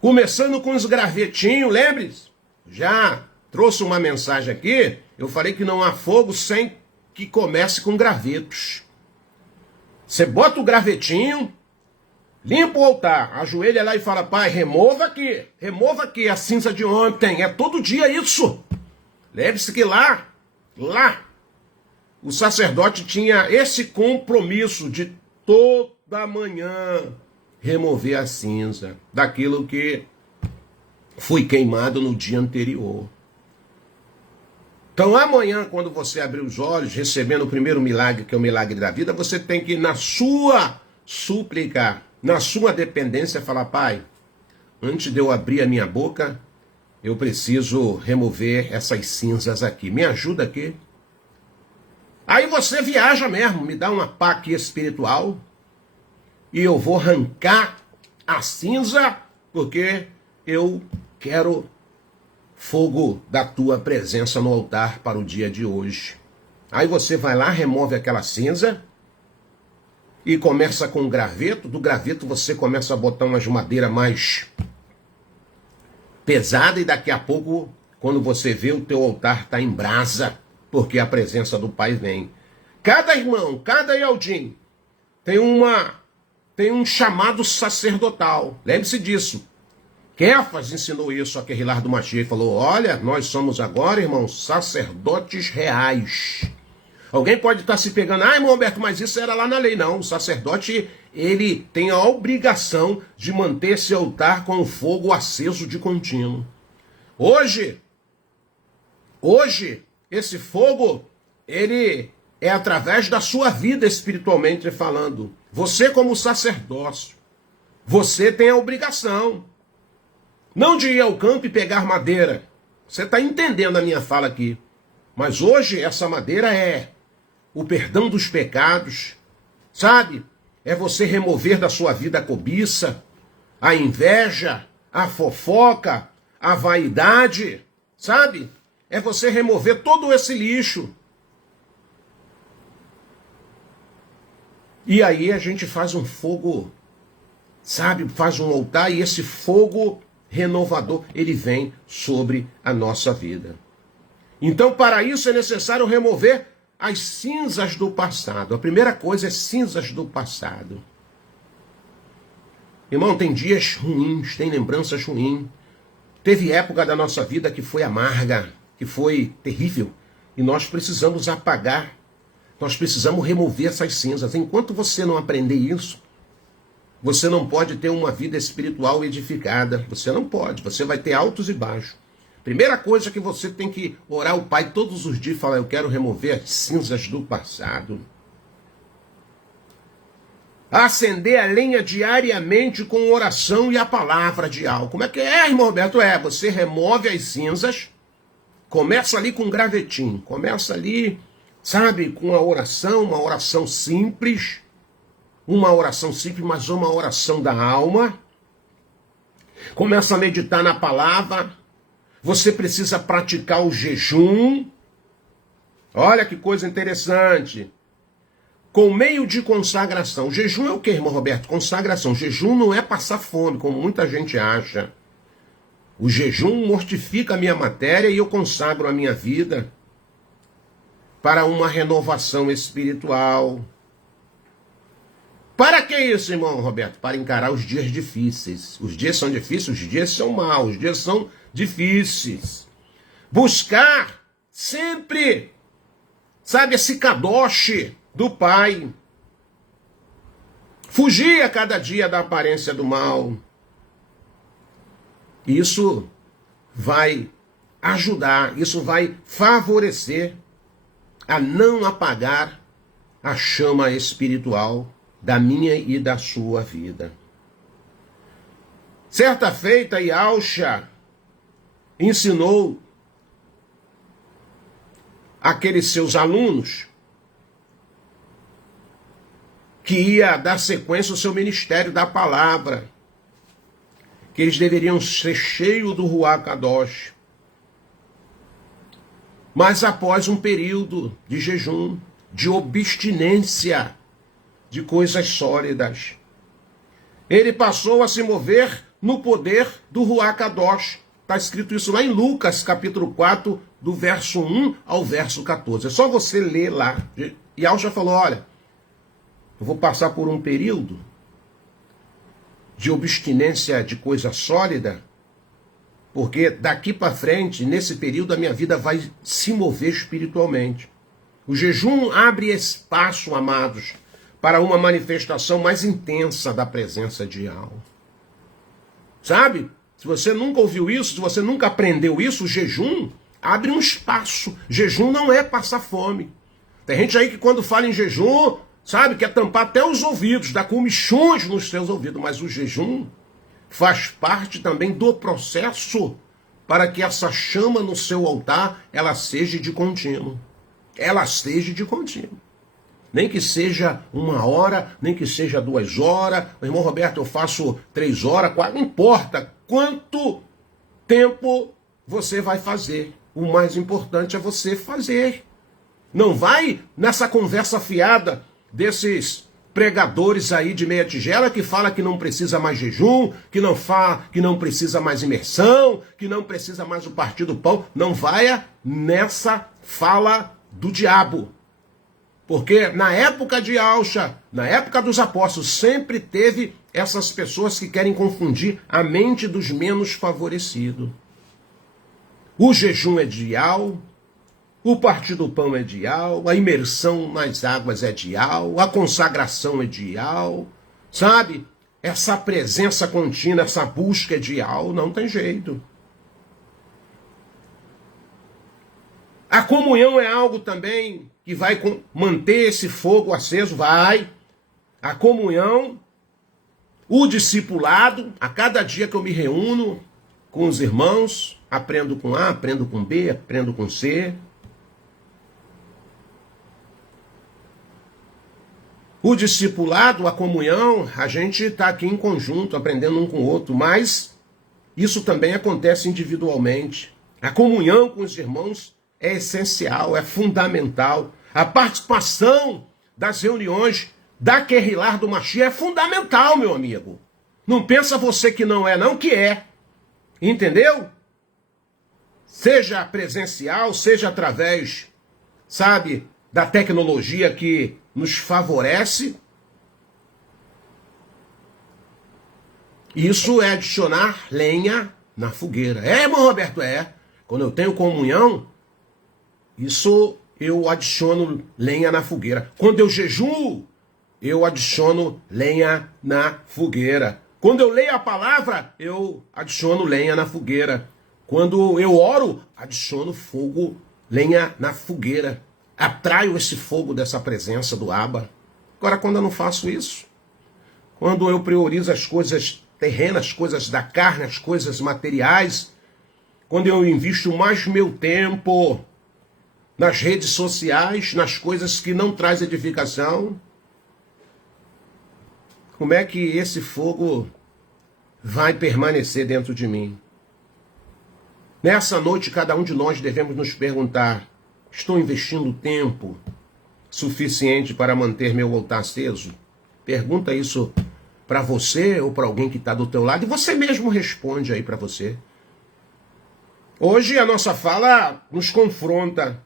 Começando com os gravetinhos, lembre-se? Já trouxe uma mensagem aqui, eu falei que não há fogo sem que comece com gravetos. Você bota o gravetinho, Limpa o altar, ajoelha lá e fala, pai, remova aqui a cinza de ontem. É todo dia isso. Lembre-se que lá, o sacerdote tinha esse compromisso de toda manhã remover a cinza daquilo que foi queimado no dia anterior. Então amanhã, quando você abrir os olhos, recebendo o primeiro milagre, que é o milagre da vida, você tem que, na sua súplica, na sua dependência, falar, pai, antes de eu abrir a minha boca, eu preciso remover essas cinzas aqui. Me ajuda aqui. Aí você viaja mesmo, me dá uma pá aqui espiritual, e eu vou arrancar a cinza, porque eu quero fogo da tua presença no altar para o dia de hoje. Aí você vai lá, remove aquela cinza e começa com o graveto. Do graveto você começa a botar umas madeiras mais pesadas e daqui a pouco, quando você vê, o teu altar está em brasa, porque a presença do Pai vem. Cada irmão, cada Yaldim tem um chamado sacerdotal. Lembre-se disso. Kéfas ensinou isso a Querilar do Machia e falou, olha, nós somos agora, irmãos, sacerdotes reais. Alguém pode estar se pegando, irmão Roberto, mas isso era lá na lei. Não, o sacerdote, ele tem a obrigação de manter esse altar com o fogo aceso de contínuo. Hoje, esse fogo, ele é através da sua vida espiritualmente falando. Você como sacerdócio, você tem a obrigação. Não de ir ao campo e pegar madeira. Você está entendendo a minha fala aqui. Mas hoje essa madeira é o perdão dos pecados. Sabe? É você remover da sua vida a cobiça, a inveja, a fofoca, a vaidade. Sabe? É você remover todo esse lixo. E aí a gente faz um fogo, sabe? Faz um altar e esse fogo renovador, ele vem sobre a nossa vida. Então, para isso é necessário remover as cinzas do passado. A primeira coisa é cinzas do passado. Irmão, tem dias ruins, tem lembranças ruins. Teve época da nossa vida que foi amarga, que foi terrível. E nós precisamos apagar. Nós precisamos remover essas cinzas. Enquanto você não aprender isso, você não pode ter uma vida espiritual edificada. Você não pode. Você vai ter altos e baixos. Primeira coisa que você tem que orar ao Pai todos os dias e falar, eu quero remover as cinzas do passado. Acender a lenha diariamente com oração e a palavra de algo. Como é que é, irmão Roberto? Você remove as cinzas, começa ali com um gravetinho, começa ali, sabe, com uma oração simples, mas uma oração da alma. Começa a meditar na palavra. Você precisa praticar o jejum. Olha que coisa interessante. Com meio de consagração. Jejum é o que, irmão Roberto? Consagração. Jejum não é passar fome, como muita gente acha. O jejum mortifica a minha matéria e eu consagro a minha vida para uma renovação espiritual. Para que isso, irmão Roberto? Para encarar os dias difíceis. Os dias são difíceis, os dias são maus, os dias são difíceis. Buscar sempre, sabe, esse kadosh do Pai. Fugir a cada dia da aparência do mal. Isso vai ajudar, isso vai favorecer a não apagar a chama espiritual da minha e da sua vida. Certa feita, Yalcha ensinou aqueles seus alunos que ia dar sequência ao seu ministério da palavra, que eles deveriam ser cheios do Ruach Kadosh. Mas após um período de jejum, de abstinência de coisas sólidas, ele passou a se mover no poder do Ruach Kadosh. Está escrito isso lá em Lucas, capítulo 4, do verso 1 ao verso 14. É só você ler lá. E Yalcha falou, olha, eu vou passar por um período de abstinência de coisa sólida, porque daqui para frente, nesse período, a minha vida vai se mover espiritualmente. O jejum abre espaço, amados, para uma manifestação mais intensa da presença de Yahweh. Sabe? Se você nunca ouviu isso, se você nunca aprendeu isso, o jejum abre um espaço. Jejum não é passar fome. Tem gente aí que quando fala em jejum, sabe, quer tampar até os ouvidos, dá comichões nos seus ouvidos, mas o jejum faz parte também do processo para que essa chama no seu altar, ela seja de contínuo. Ela seja de contínuo. Nem que seja 1 hora, nem que seja 2 horas. O irmão Roberto, eu faço 3 horas, 4, não importa quanto tempo você vai fazer. O mais importante é você fazer. Não vai nessa conversa fiada desses pregadores aí de meia tigela que fala que não precisa mais jejum, que não precisa mais imersão, que não precisa mais o partir do pão. Não vai nessa fala do diabo. Porque na época de Alcha, na época dos apóstolos, sempre teve essas pessoas que querem confundir a mente dos menos favorecidos. O jejum é dial, o partir do pão é dial, a imersão nas águas é dial, a consagração é dial, sabe? Essa presença contínua, essa busca é dial, não tem jeito. A comunhão é algo também que vai manter esse fogo aceso, vai. A comunhão, o discipulado, a cada dia que eu me reúno com os irmãos, aprendo com A, aprendo com B, aprendo com C. O discipulado, a comunhão, a gente está aqui em conjunto, aprendendo um com o outro, mas isso também acontece individualmente. A comunhão com os irmãos é essencial, é fundamental. A participação das reuniões da Querrilar do Mashiach é fundamental, meu amigo. Não pensa você que não é, não, que é. Entendeu? Seja presencial, seja através, sabe, da tecnologia que nos favorece. Isso é adicionar lenha na fogueira. É, irmão Roberto, é. Quando eu tenho comunhão, isso eu adiciono lenha na fogueira. Quando eu jejuo, eu adiciono lenha na fogueira. Quando eu leio a palavra, eu adiciono lenha na fogueira. Quando eu oro, adiciono fogo, lenha na fogueira. Atraio esse fogo dessa presença do Abba. Agora, quando eu não faço isso, quando eu priorizo as coisas terrenas, as coisas da carne, as coisas materiais, quando eu invisto mais meu tempo nas redes sociais, nas coisas que não trazem edificação, como é que esse fogo vai permanecer dentro de mim? Nessa noite, cada um de nós devemos nos perguntar: estou investindo tempo suficiente para manter meu altar aceso? Pergunta isso para você ou para alguém que está do teu lado e você mesmo responde aí para você. Hoje a nossa fala nos confronta.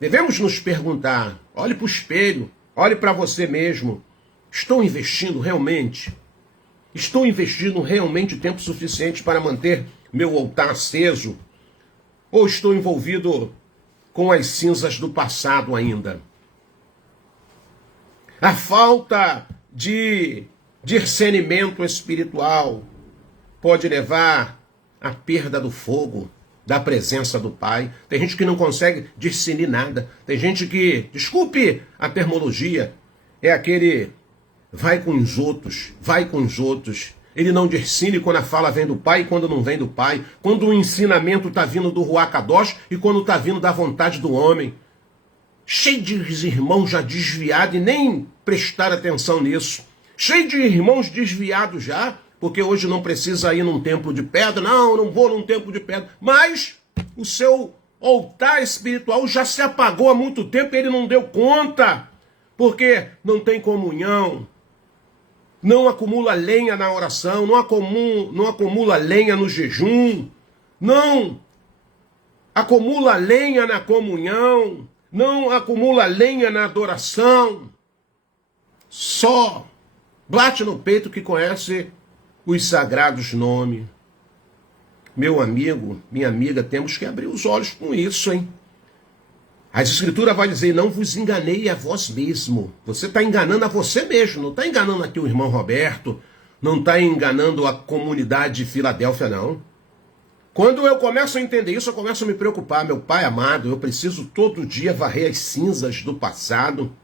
Devemos nos perguntar, olhe para o espelho, olhe para você mesmo. Estou investindo realmente? Estou investindo realmente tempo suficiente para manter meu altar aceso? Ou estou envolvido com as cinzas do passado ainda? A falta de discernimento espiritual pode levar à perda do fogo, da presença do Pai. Tem gente que não consegue discernir nada. Tem gente que, desculpe a terminologia, é aquele vai com os outros, vai com os outros. Ele não discerne quando a fala vem do Pai e quando não vem do Pai. Quando o ensinamento está vindo do Ruach Kadosh e quando está vindo da vontade do homem. Cheio de irmãos já desviados e nem prestar atenção nisso. Cheio de irmãos desviados já, porque hoje não precisa ir num templo de pedra. Não vou num templo de pedra. Mas o seu altar espiritual já se apagou há muito tempo e ele não deu conta. Porque não tem comunhão. Não acumula lenha na oração, não acumula lenha no jejum, não acumula lenha na comunhão, não acumula lenha na adoração. Só bate no peito que conhece os sagrados nomes. Meu amigo, minha amiga, temos que abrir os olhos com isso, hein? As Escrituras vai dizer, não vos enganei a vós mesmo. Você está enganando a você mesmo, não está enganando aqui o irmão Roberto, não está enganando a comunidade de Filadélfia, não. Quando eu começo a entender isso, eu começo a me preocupar. Meu Pai amado, eu preciso todo dia varrer as cinzas do passado.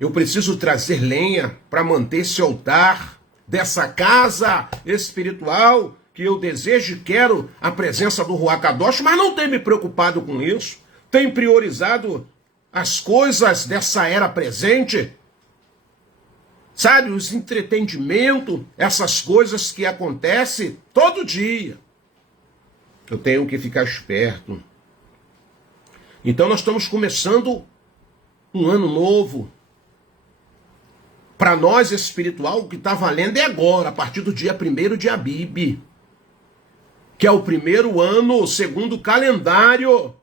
Eu preciso trazer lenha para manter esse altar dessa casa espiritual que eu desejo e quero a presença do Ruach Kadosh, mas não tenho me preocupado com isso. Tenho priorizado as coisas dessa era presente. Sabe, os entretenimentos, essas coisas que acontecem todo dia. Eu tenho que ficar esperto. Então nós estamos começando um ano novo. Para nós, espiritual, o que está valendo é agora, a partir do dia 1º de Abib, que é o primeiro ano, segundo o calendário,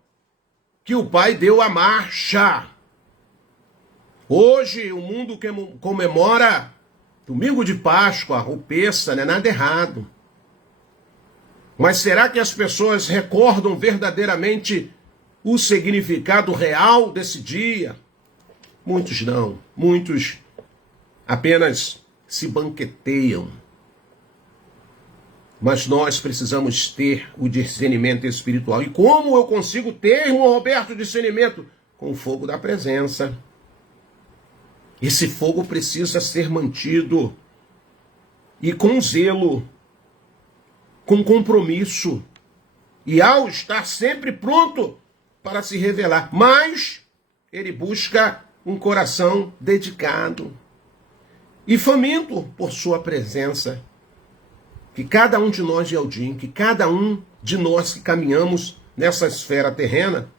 que o Pai deu a marcha. Hoje, o mundo comemora domingo de Páscoa, o Pêssar, não é nada errado. Mas será que as pessoas recordam verdadeiramente o significado real desse dia? Muitos não. Muitos apenas se banqueteiam. Mas nós precisamos ter o discernimento espiritual. E como eu consigo ter, irmão Roberto, discernimento? Com o fogo da presença. Esse fogo precisa ser mantido. E com zelo. Com compromisso. E ao estar sempre pronto para se revelar. Mas ele busca um coração dedicado e faminto por sua presença. Que cada um de nós, Yaldim, que cada um de nós que caminhamos nessa esfera terrena,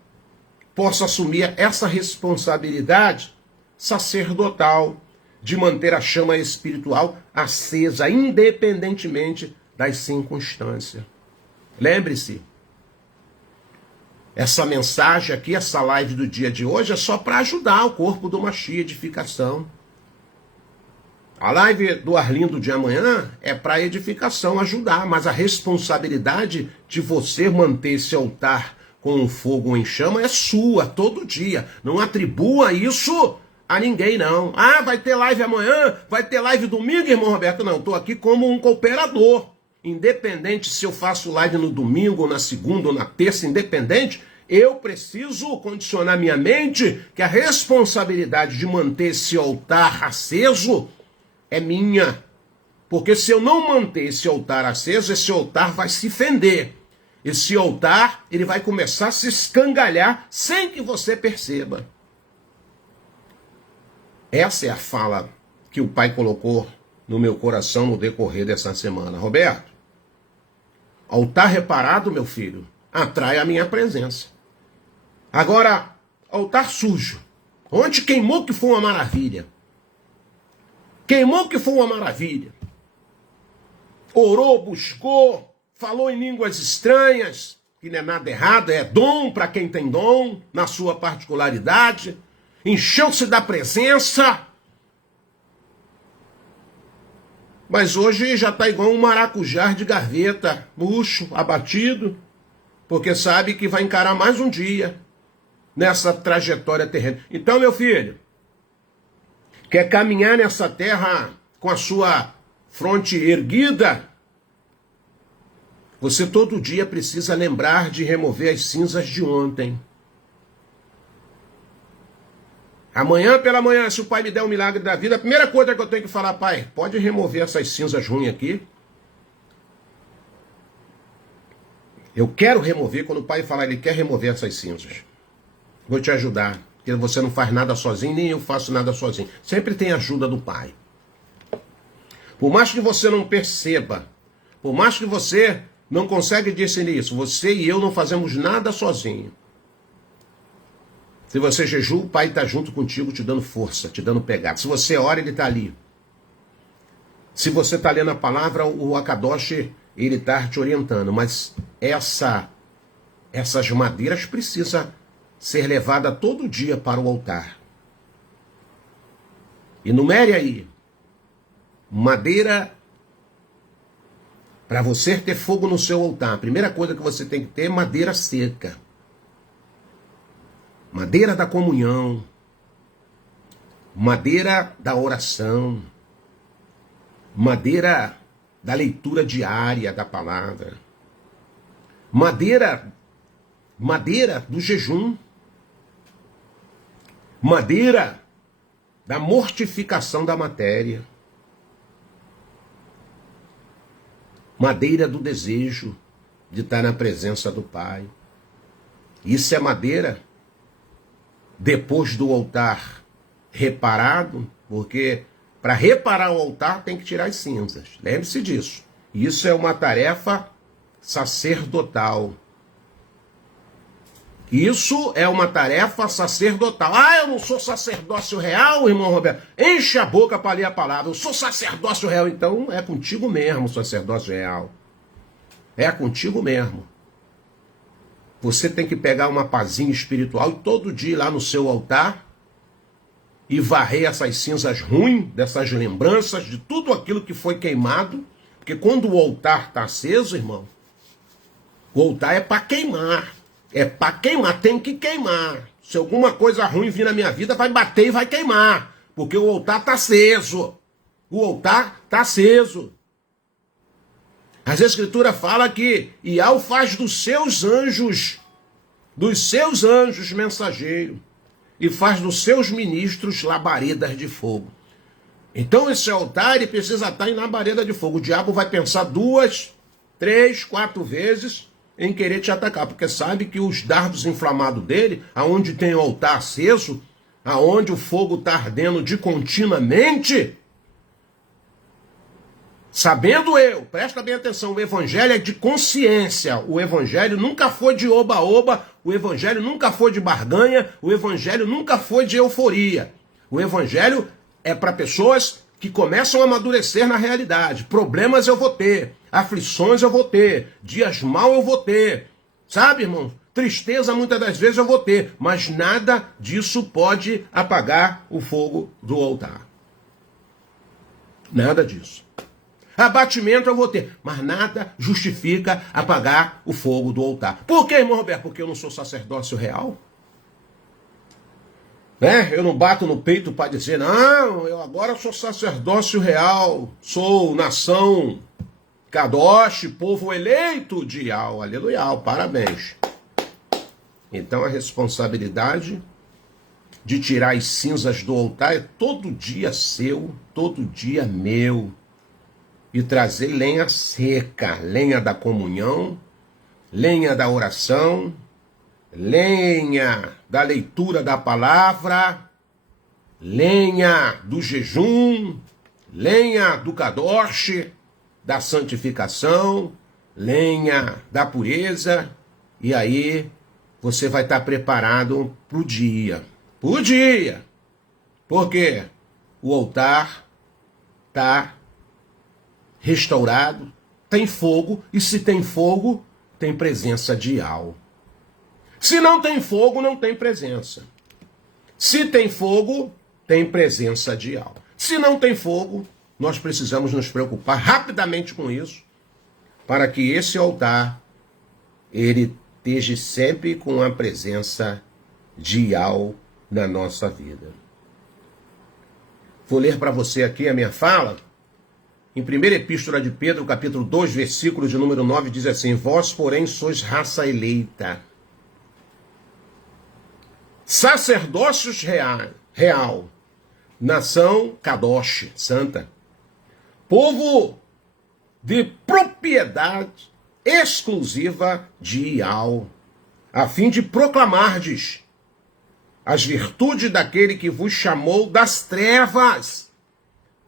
possa assumir essa responsabilidade sacerdotal de manter a chama espiritual acesa, independentemente das circunstâncias. Lembre-se, essa mensagem aqui, essa live do dia de hoje, é só para ajudar o corpo do Mashiach, edificação. A live do Arlindo de amanhã é para edificação, ajudar, mas a responsabilidade de você manter esse altar com o fogo em chama é sua, todo dia. Não atribua isso a ninguém, não. Ah, vai ter live amanhã, vai ter live domingo, irmão Roberto. Não, estou aqui como um cooperador. Independente se eu faço live no domingo, ou na segunda, ou na terça, independente, eu preciso condicionar minha mente que a responsabilidade de manter esse altar aceso é minha. Porque se eu não manter esse altar aceso, esse altar vai se fender. Esse altar, ele vai começar a se escangalhar sem que você perceba. Essa é a fala que o Pai colocou no meu coração no decorrer dessa semana. Roberto, altar reparado, meu filho, atrai a minha presença. Agora, altar sujo, onde queimou que foi uma maravilha. Queimou que foi uma maravilha. Orou, buscou, falou em línguas estranhas, que não é nada errado, é dom para quem tem dom, na sua particularidade. Encheu-se da presença. Mas hoje já está igual um maracujá de gaveta, murcho, abatido, porque sabe que vai encarar mais um dia nessa trajetória terrena. Então, meu filho, quer caminhar nessa terra com a sua fronte erguida? Você todo dia precisa lembrar de remover as cinzas de ontem. Amanhã pela manhã, se o Pai me der o milagre da vida, a primeira coisa que eu tenho que falar, Pai, pode remover essas cinzas ruins aqui? Eu quero remover, quando o Pai falar, ele quer remover essas cinzas. Vou te ajudar, porque você não faz nada sozinho, nem eu faço nada sozinho. Sempre tem ajuda do Pai. Por mais que você não perceba, por mais que você não consegue discernir isso, você e eu não fazemos nada sozinho. Se você jejua, o Pai está junto contigo, te dando força, te dando pegada. Se você ora, ele está ali. Se você está lendo a palavra, o Akadosh, ele está te orientando. Mas essas madeiras precisam ser levadas todo dia para o altar. Enumere aí. Madeira Para você ter fogo no seu altar, a primeira coisa que você tem que ter é madeira seca. Madeira da comunhão. Madeira da oração. Madeira da leitura diária da palavra. Madeira do jejum. Madeira da mortificação da matéria. Madeira do desejo de estar na presença do Pai. Isso é madeira depois do altar reparado, porque para reparar o altar tem que tirar as cinzas. Lembre-se disso. Isso é uma tarefa sacerdotal. Isso é uma tarefa sacerdotal. Ah, eu não sou sacerdócio real, irmão Roberto. Enche a boca para ler a palavra. Eu sou sacerdócio real. Então é contigo mesmo, sacerdócio real. É contigo mesmo. Você tem que pegar uma pazinha espiritual e todo dia ir lá no seu altar e varrer essas cinzas ruins, dessas lembranças, de tudo aquilo que foi queimado. Porque quando o altar está aceso, irmão, o altar é para queimar. É para queimar, tem que queimar. Se alguma coisa ruim vir na minha vida, vai bater e vai queimar. Porque o altar está aceso. O altar está aceso. As Escrituras falam que Iau faz dos seus anjos mensageiros, e faz dos seus ministros labaredas de fogo. Então esse altar ele precisa estar em labareda de fogo. O diabo vai pensar 2, 3, 4 vezes em querer te atacar, porque sabe que os dardos inflamados dele, aonde tem o altar aceso, aonde o fogo está ardendo de continuamente, sabendo presta bem atenção, o evangelho é de consciência, o evangelho nunca foi de oba-oba, o evangelho nunca foi de barganha, o evangelho nunca foi de euforia. O evangelho é para pessoas que começam a amadurecer na realidade. Problemas eu vou ter, aflições eu vou ter, dias maus eu vou ter, sabe, irmão? Tristeza muitas das vezes eu vou ter, mas nada disso pode apagar o fogo do altar. Nada disso. Abatimento eu vou ter, mas nada justifica apagar o fogo do altar. Por quê, irmão Roberto? Porque eu não sou sacerdócio real? Eu não bato no peito para dizer, não, eu agora sou sacerdócio real, sou nação Kadosh, povo eleito de Iau, aleluia, parabéns. Então a responsabilidade de tirar as cinzas do altar é todo dia seu, todo dia meu. E trazer lenha seca, lenha da comunhão, lenha da oração, lenha da leitura da palavra, lenha do jejum, lenha do kadosh, da santificação, lenha da pureza, e aí você vai estar preparado para o dia. Por dia. Porque o altar está restaurado, tem fogo, e se tem fogo, tem presença de Iau. Se não tem fogo, não tem presença. Se tem fogo, tem presença de Iau. Se não tem fogo, nós precisamos nos preocupar rapidamente com isso, para que esse altar, ele esteja sempre com a presença de Iau na nossa vida. Vou ler para você aqui a minha fala. Em 1ª Epístola de Pedro, capítulo 2, versículo de número 9, diz assim: Vós, porém, sois raça eleita, sacerdócios real, nação Kadosh, santa, povo de propriedade exclusiva de Iau, a fim de proclamardes as virtudes daquele que vos chamou das trevas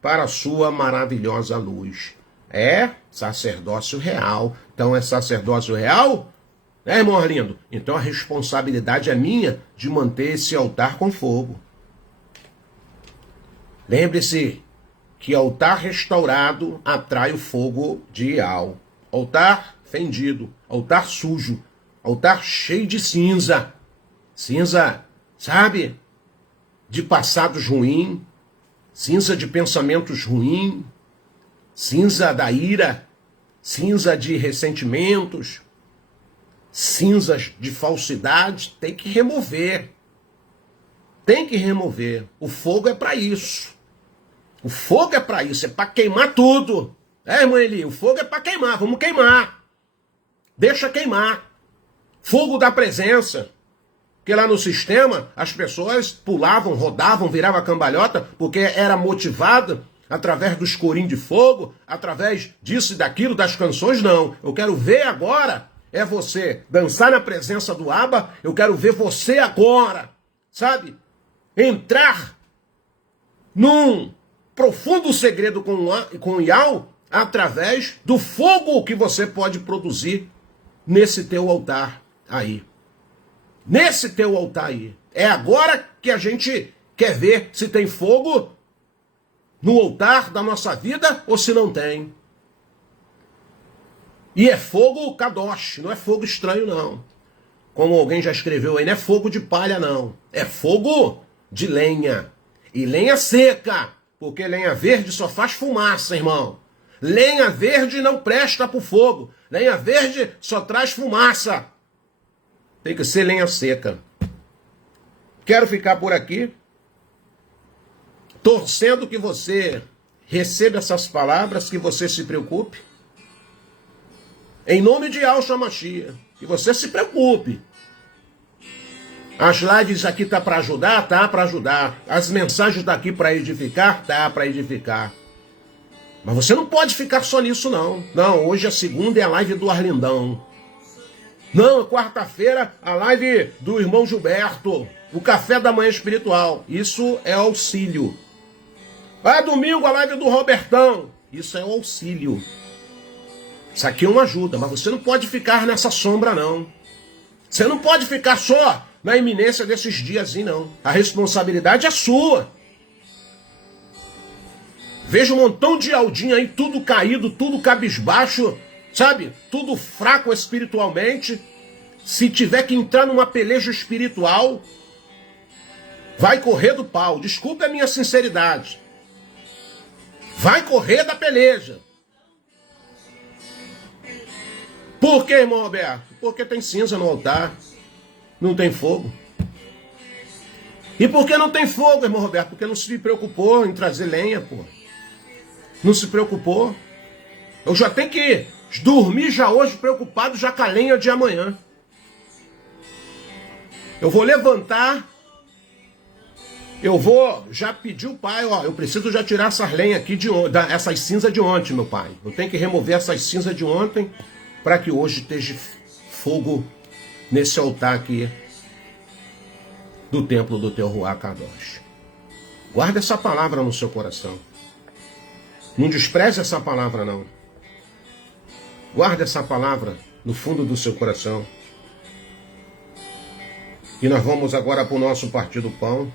para a sua maravilhosa luz. É sacerdócio real. Então é sacerdócio real? Irmão Arlindo? Então a responsabilidade é minha de manter esse altar com fogo. Lembre-se que altar restaurado atrai o fogo de Iau. Altar fendido, altar sujo, altar cheio de cinza. Cinza, sabe? De passados ruins. Cinza de pensamentos ruins, cinza da ira, cinza de ressentimentos, cinzas de falsidade, tem que remover. Tem que remover. O fogo é para isso. O fogo é para isso, é para queimar tudo. Irmã Eli, o fogo é para queimar, vamos queimar. Deixa queimar. Fogo da presença. Porque lá no sistema, as pessoas pulavam, rodavam, viravam a cambalhota, porque era motivado através do escurinho de fogo, através disso e daquilo, das canções, não. Eu quero ver agora, é você dançar na presença do Abba, eu quero ver você agora, sabe? Entrar num profundo segredo com Yahweh, através do fogo que você pode produzir nesse teu altar aí. Nesse teu altar aí. É agora que a gente quer ver se tem fogo no altar da nossa vida ou se não tem. E é fogo kadosh, não é fogo estranho não. Como alguém já escreveu aí, não é fogo de palha não. É fogo de lenha. E lenha seca, porque lenha verde só faz fumaça, irmão. Lenha verde não presta pro fogo. Lenha verde só traz fumaça. Tem que ser lenha seca. Quero ficar por aqui, torcendo que você receba essas palavras, que você se preocupe. Em nome de Yahshua Mashiach, que você se preocupe. As lives aqui tá para ajudar? Tá para ajudar. As mensagens daqui para edificar? Tá para edificar. Mas você não pode ficar só nisso, não. Não, hoje a segunda é a live do Arlindão. Não, quarta-feira a live do irmão Gilberto. O café da manhã espiritual. Isso é auxílio. Domingo a live do Robertão. Isso é o auxílio. Isso aqui é uma ajuda, mas você não pode ficar nessa sombra, não. Você não pode ficar só na iminência desses dias, não. A responsabilidade é sua. Vejo um montão de aldinha aí, tudo caído, tudo cabisbaixo, sabe? Tudo fraco espiritualmente. Se tiver que entrar numa peleja espiritual, vai correr do pau. Desculpe a minha sinceridade. Vai correr da peleja. Por que, irmão Roberto? Porque tem cinza no altar. Não tem fogo. E por que não tem fogo, irmão Roberto? Porque não se preocupou em trazer lenha, pô. Não se preocupou. Eu já tenho que dormir já hoje preocupado já com a lenha de amanhã. Eu vou levantar. Eu vou já pedir o pai, ó, eu preciso já tirar essas lenhas aqui essas cinzas de ontem, meu pai. Eu tenho que remover essas cinzas de ontem para que hoje esteja fogo nesse altar aqui do templo do teu Ruach Kadosh. Guarda essa palavra no seu coração. Não despreze essa palavra, não. Guarda essa palavra no fundo do seu coração. E nós vamos agora para o nosso partir do pão.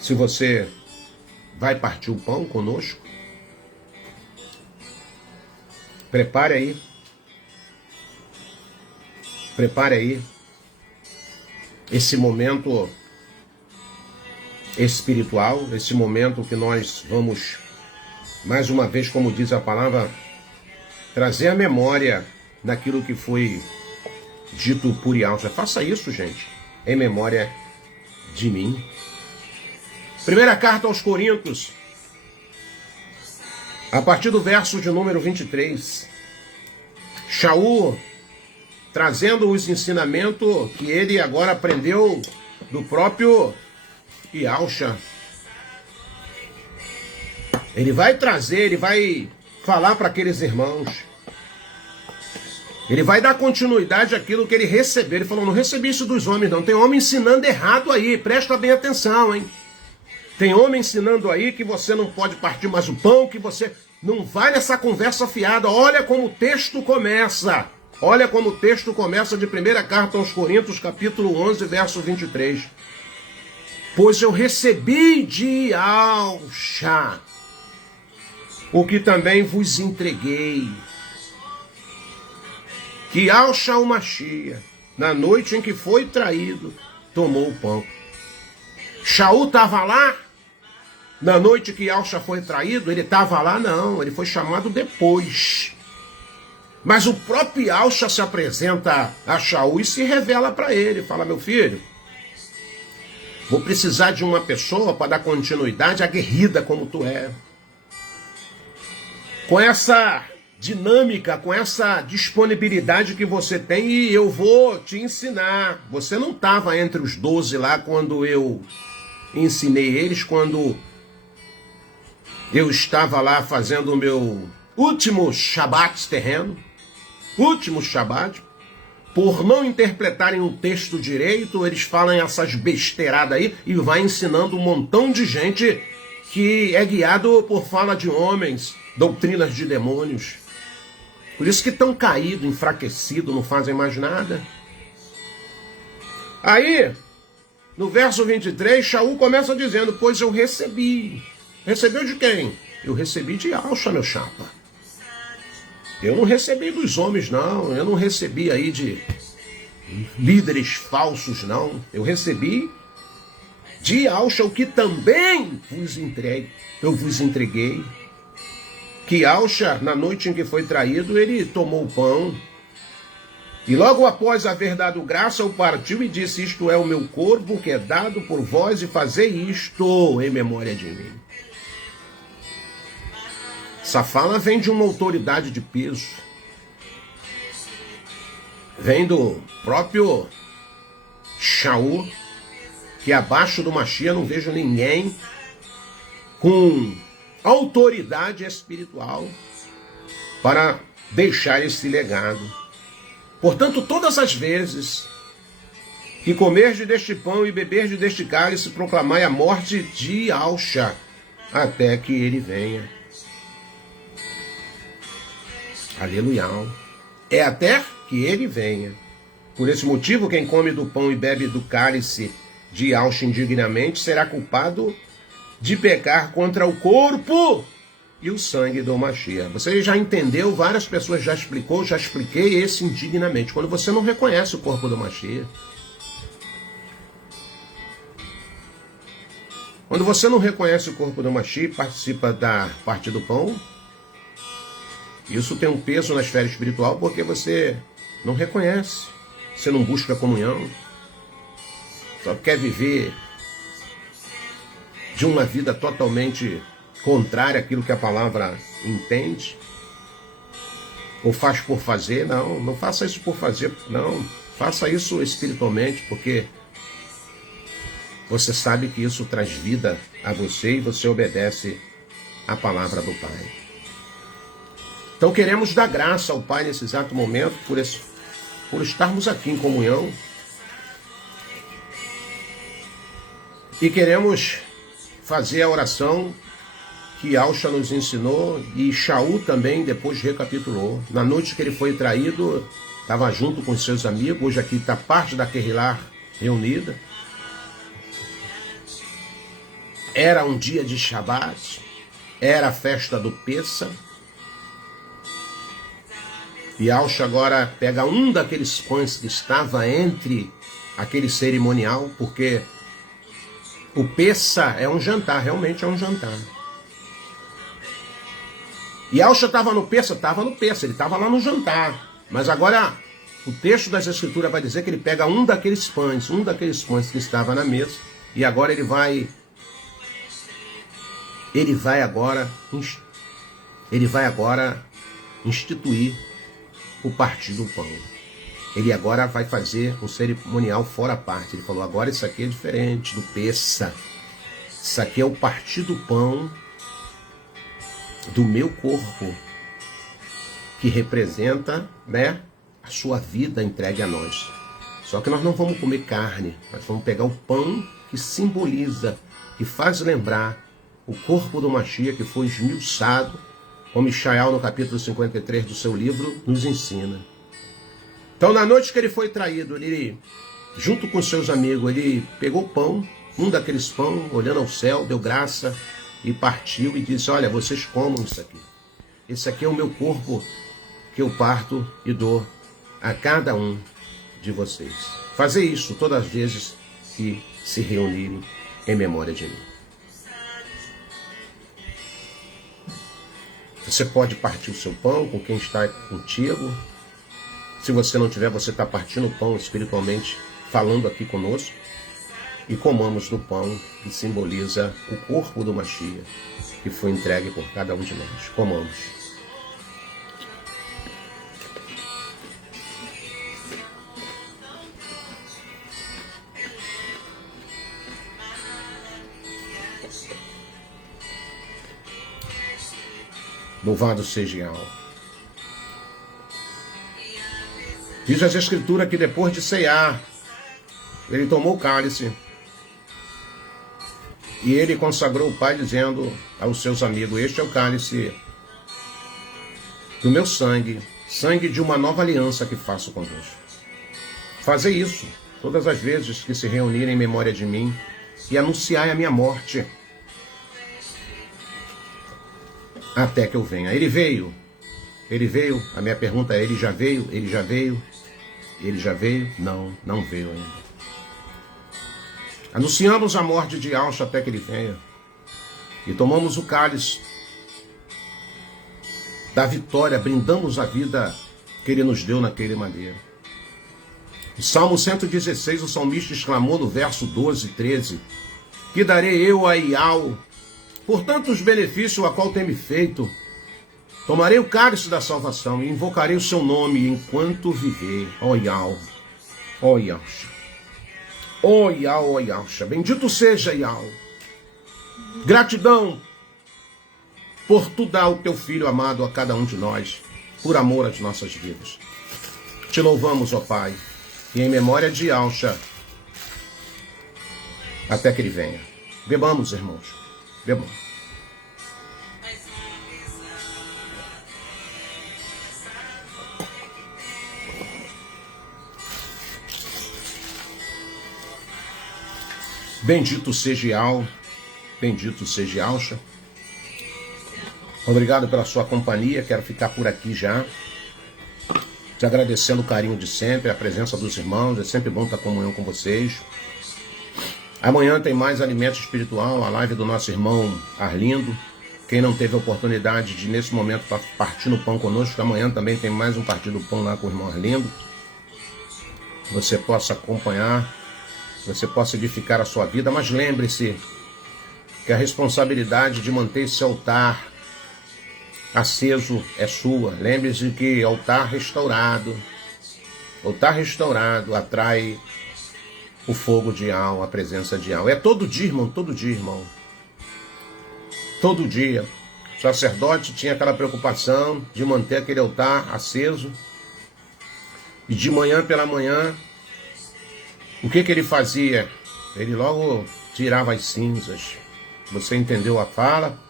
Se você vai partir o pão conosco, prepare aí. Prepare aí esse momento espiritual, esse momento que nós vamos, mais uma vez, como diz a palavra, trazer a memória daquilo que foi dito por Yahshua. Faça isso, gente, em memória de mim. Primeira carta aos Coríntios, a partir do verso de número 23. Shaul, trazendo os ensinamentos que ele agora aprendeu do próprio Yahshua. Ele vai trazer, ele vai falar para aqueles irmãos. Ele vai dar continuidade àquilo que ele recebeu. Ele falou, não recebi isso dos homens, não. Tem homem ensinando errado aí, presta bem atenção, hein? Tem homem ensinando aí que você não pode partir mais o pão, que você não vai nessa conversa fiada. Olha como o texto começa. Olha como o texto começa de primeira carta aos Coríntios, capítulo 11, verso 23. Pois eu recebi de Yahshua o que também vos entreguei. Que Yahshua o Mashiach, na noite em que foi traído, tomou o pão. Shaul estava lá, Na noite que Alcha foi traído, ele estava lá? Não, ele foi chamado depois. Mas o próprio Alcha se apresenta a Shaul e se revela para ele. Fala, meu filho, vou precisar de uma pessoa para dar continuidade aguerrida como tu é. Com essa dinâmica, com essa disponibilidade que você tem, e eu vou te ensinar. Você não estava entre os 12 lá quando eu ensinei eles, quando eu estava lá fazendo o meu último Shabat terreno, último Shabat. Por não interpretarem o texto direito, eles falam essas besteiradas aí e vai ensinando um montão de gente que é guiado por fala de homens, doutrinas de demônios. Por isso que estão caídos, enfraquecidos, não fazem mais nada. Aí, no verso 23, Shaul começa dizendo, pois eu recebi. Recebeu de quem? Eu recebi de Alcha, meu chapa. Eu não recebi dos homens, não. Eu não recebi aí de líderes falsos, não. Eu recebi de Alcha, o que também eu vos entreguei. Que Alcha, na noite em que foi traído, ele tomou o pão. E logo após haver dado graça, o partiu e disse, isto é o meu corpo que é dado por vós e fazei isto em memória de mim. Essa fala vem de uma autoridade de peso. Vem do próprio Shaul, que abaixo do Mashiach não vejo ninguém com autoridade espiritual para deixar esse legado. Portanto, todas as vezes que comerdes deste pão e beberdes deste cálice, proclamai a morte de Alcha, até que ele venha. Aleluia. É até que ele venha. Por esse motivo, quem come do pão e bebe do cálice de Alcha indignamente será culpado de pecar contra o corpo e o sangue do Mashiach. Você já entendeu, várias pessoas já expliquei esse indignamente. Quando você não reconhece o corpo do Mashiach. Quando você não reconhece o corpo do Mashiach, participa da parte do pão, isso tem um peso na esfera espiritual porque você não reconhece, você não busca comunhão, só quer viver de uma vida totalmente contrária àquilo que a palavra entende, ou faz por fazer. Não faça isso por fazer, não, faça isso espiritualmente, porque você sabe que isso traz vida a você e você obedece à palavra do Pai. Então queremos dar graça ao Pai nesse exato momento por estarmos aqui em comunhão, e queremos fazer a oração que Alcha nos ensinou e Shaul também depois recapitulou. Na noite que ele foi traído, estava junto com seus amigos. Hoje aqui está parte da Kehillah reunida. Era um dia de Shabat, era a festa do Pessa. E Alcha agora pega um daqueles pães que estava entre aquele cerimonial, porque o Pessa é um jantar, realmente é um jantar. E Alcha estava no Pessa, ele estava lá no jantar. Mas agora o texto das Escrituras vai dizer que ele pega um daqueles pães que estava na mesa, e agora ele vai agora instituir o partir do pão. Ele agora vai fazer um cerimonial fora a parte. Ele falou, agora isso aqui é diferente do Pessa. Isso aqui é o partir do pão do meu corpo, que representa, né, a sua vida entregue a nós. Só que nós não vamos comer carne, nós vamos pegar o pão que simboliza, que faz lembrar o corpo do Mashiach que foi esmiuçado, como Michael no capítulo 53 do seu livro nos ensina. Então, na noite que ele foi traído, ele, junto com seus amigos, ele pegou o pão, um daqueles pão, olhando ao céu, deu graça e partiu e disse, olha, vocês comam isso aqui. Esse aqui é o meu corpo que eu parto e dou a cada um de vocês. Fazer isso todas as vezes que se reunirem em memória de mim. Você pode partir o seu pão com quem está contigo. Se você não tiver, você está partindo o pão espiritualmente, falando aqui conosco. E comamos do pão que simboliza o corpo do Mashiach, que foi entregue por cada um de nós. Comamos. Louvado seja Yahweh. Diz as Escrituras que depois de ceiar, ele tomou o cálice e ele consagrou o Pai, dizendo aos seus amigos: este é o cálice do meu sangue, sangue de uma nova aliança que faço convosco. Fazei isso todas as vezes que se reunirem em memória de mim e anunciai a minha morte, até que eu venha. Ele veio. A minha pergunta é: ele já veio? Ele já veio? Ele já veio? Não, não veio ainda. Anunciamos a morte de Yahshua até que ele venha. E tomamos o cálice da vitória, brindamos a vida que ele nos deu naquele maneira. O Salmo 116, o salmista exclamou no verso 12 e 13: que darei eu a Yahweh por tantos benefícios a qual tem me feito. Tomarei o cálice da salvação e invocarei o seu nome enquanto viver. Ó Yahweh, ó Yahshua, ó Yahweh, ó Yahshua. Bendito seja Yahweh. Gratidão por tu dar o teu Filho amado a cada um de nós, por amor às nossas vidas. Te louvamos, ó Pai, e em memória de Yahshua, até que ele venha. Bebamos, irmãos. Bebam. Bendito seja Yahweh, bendito seja Yahshua. Obrigado pela sua companhia, quero ficar por aqui já, te agradecendo o carinho de sempre, a presença dos irmãos, é sempre bom estar em comunhão com vocês. Amanhã tem mais alimento espiritual, a live do nosso irmão Arlindo. Quem não teve a oportunidade de, nesse momento, partir no pão conosco, amanhã também tem mais um partir do pão lá com o irmão Arlindo. Você possa acompanhar, você possa edificar a sua vida, mas lembre-se que a responsabilidade de manter esse altar aceso é sua. Lembre-se que altar restaurado atrai o fogo de Yahweh, a presença de Yahweh. É todo dia, irmão, todo dia, irmão. Todo dia. O sacerdote tinha aquela preocupação de manter aquele altar aceso. E de manhã pela manhã, o que ele fazia? Ele logo tirava as cinzas. Você entendeu a fala?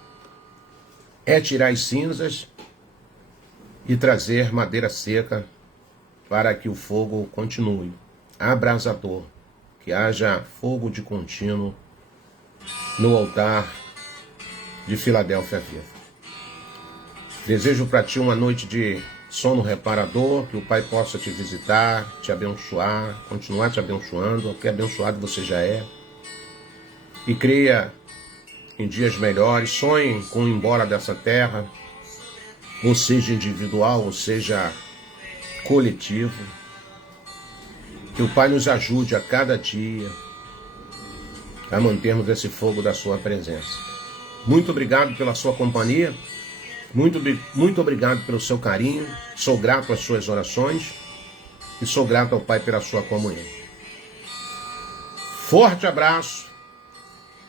É tirar as cinzas e trazer madeira seca para que o fogo continue abrasador. Que haja fogo de contínuo no altar de Filadélfia Viva. Desejo para ti uma noite de sono reparador, que o Pai possa te visitar, te abençoar, continuar te abençoando, que abençoado você já é. E creia em dias melhores, sonhe com ir embora dessa terra, ou seja individual, ou seja coletivo. Que o Pai nos ajude a cada dia a mantermos esse fogo da sua presença. Muito obrigado pela sua companhia. Muito obrigado pelo seu carinho. Sou grato às suas orações. E sou grato ao Pai pela sua comunhão. Forte abraço.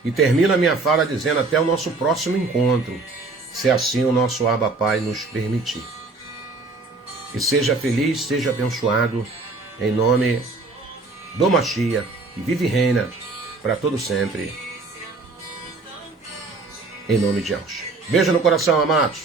E termino a minha fala dizendo até o nosso próximo encontro, se assim o nosso Abba Pai nos permitir. Que seja feliz, seja abençoado, em nome do Mashiach, que vive e reina para todo sempre, em nome de Deus. Beijo no coração, amados.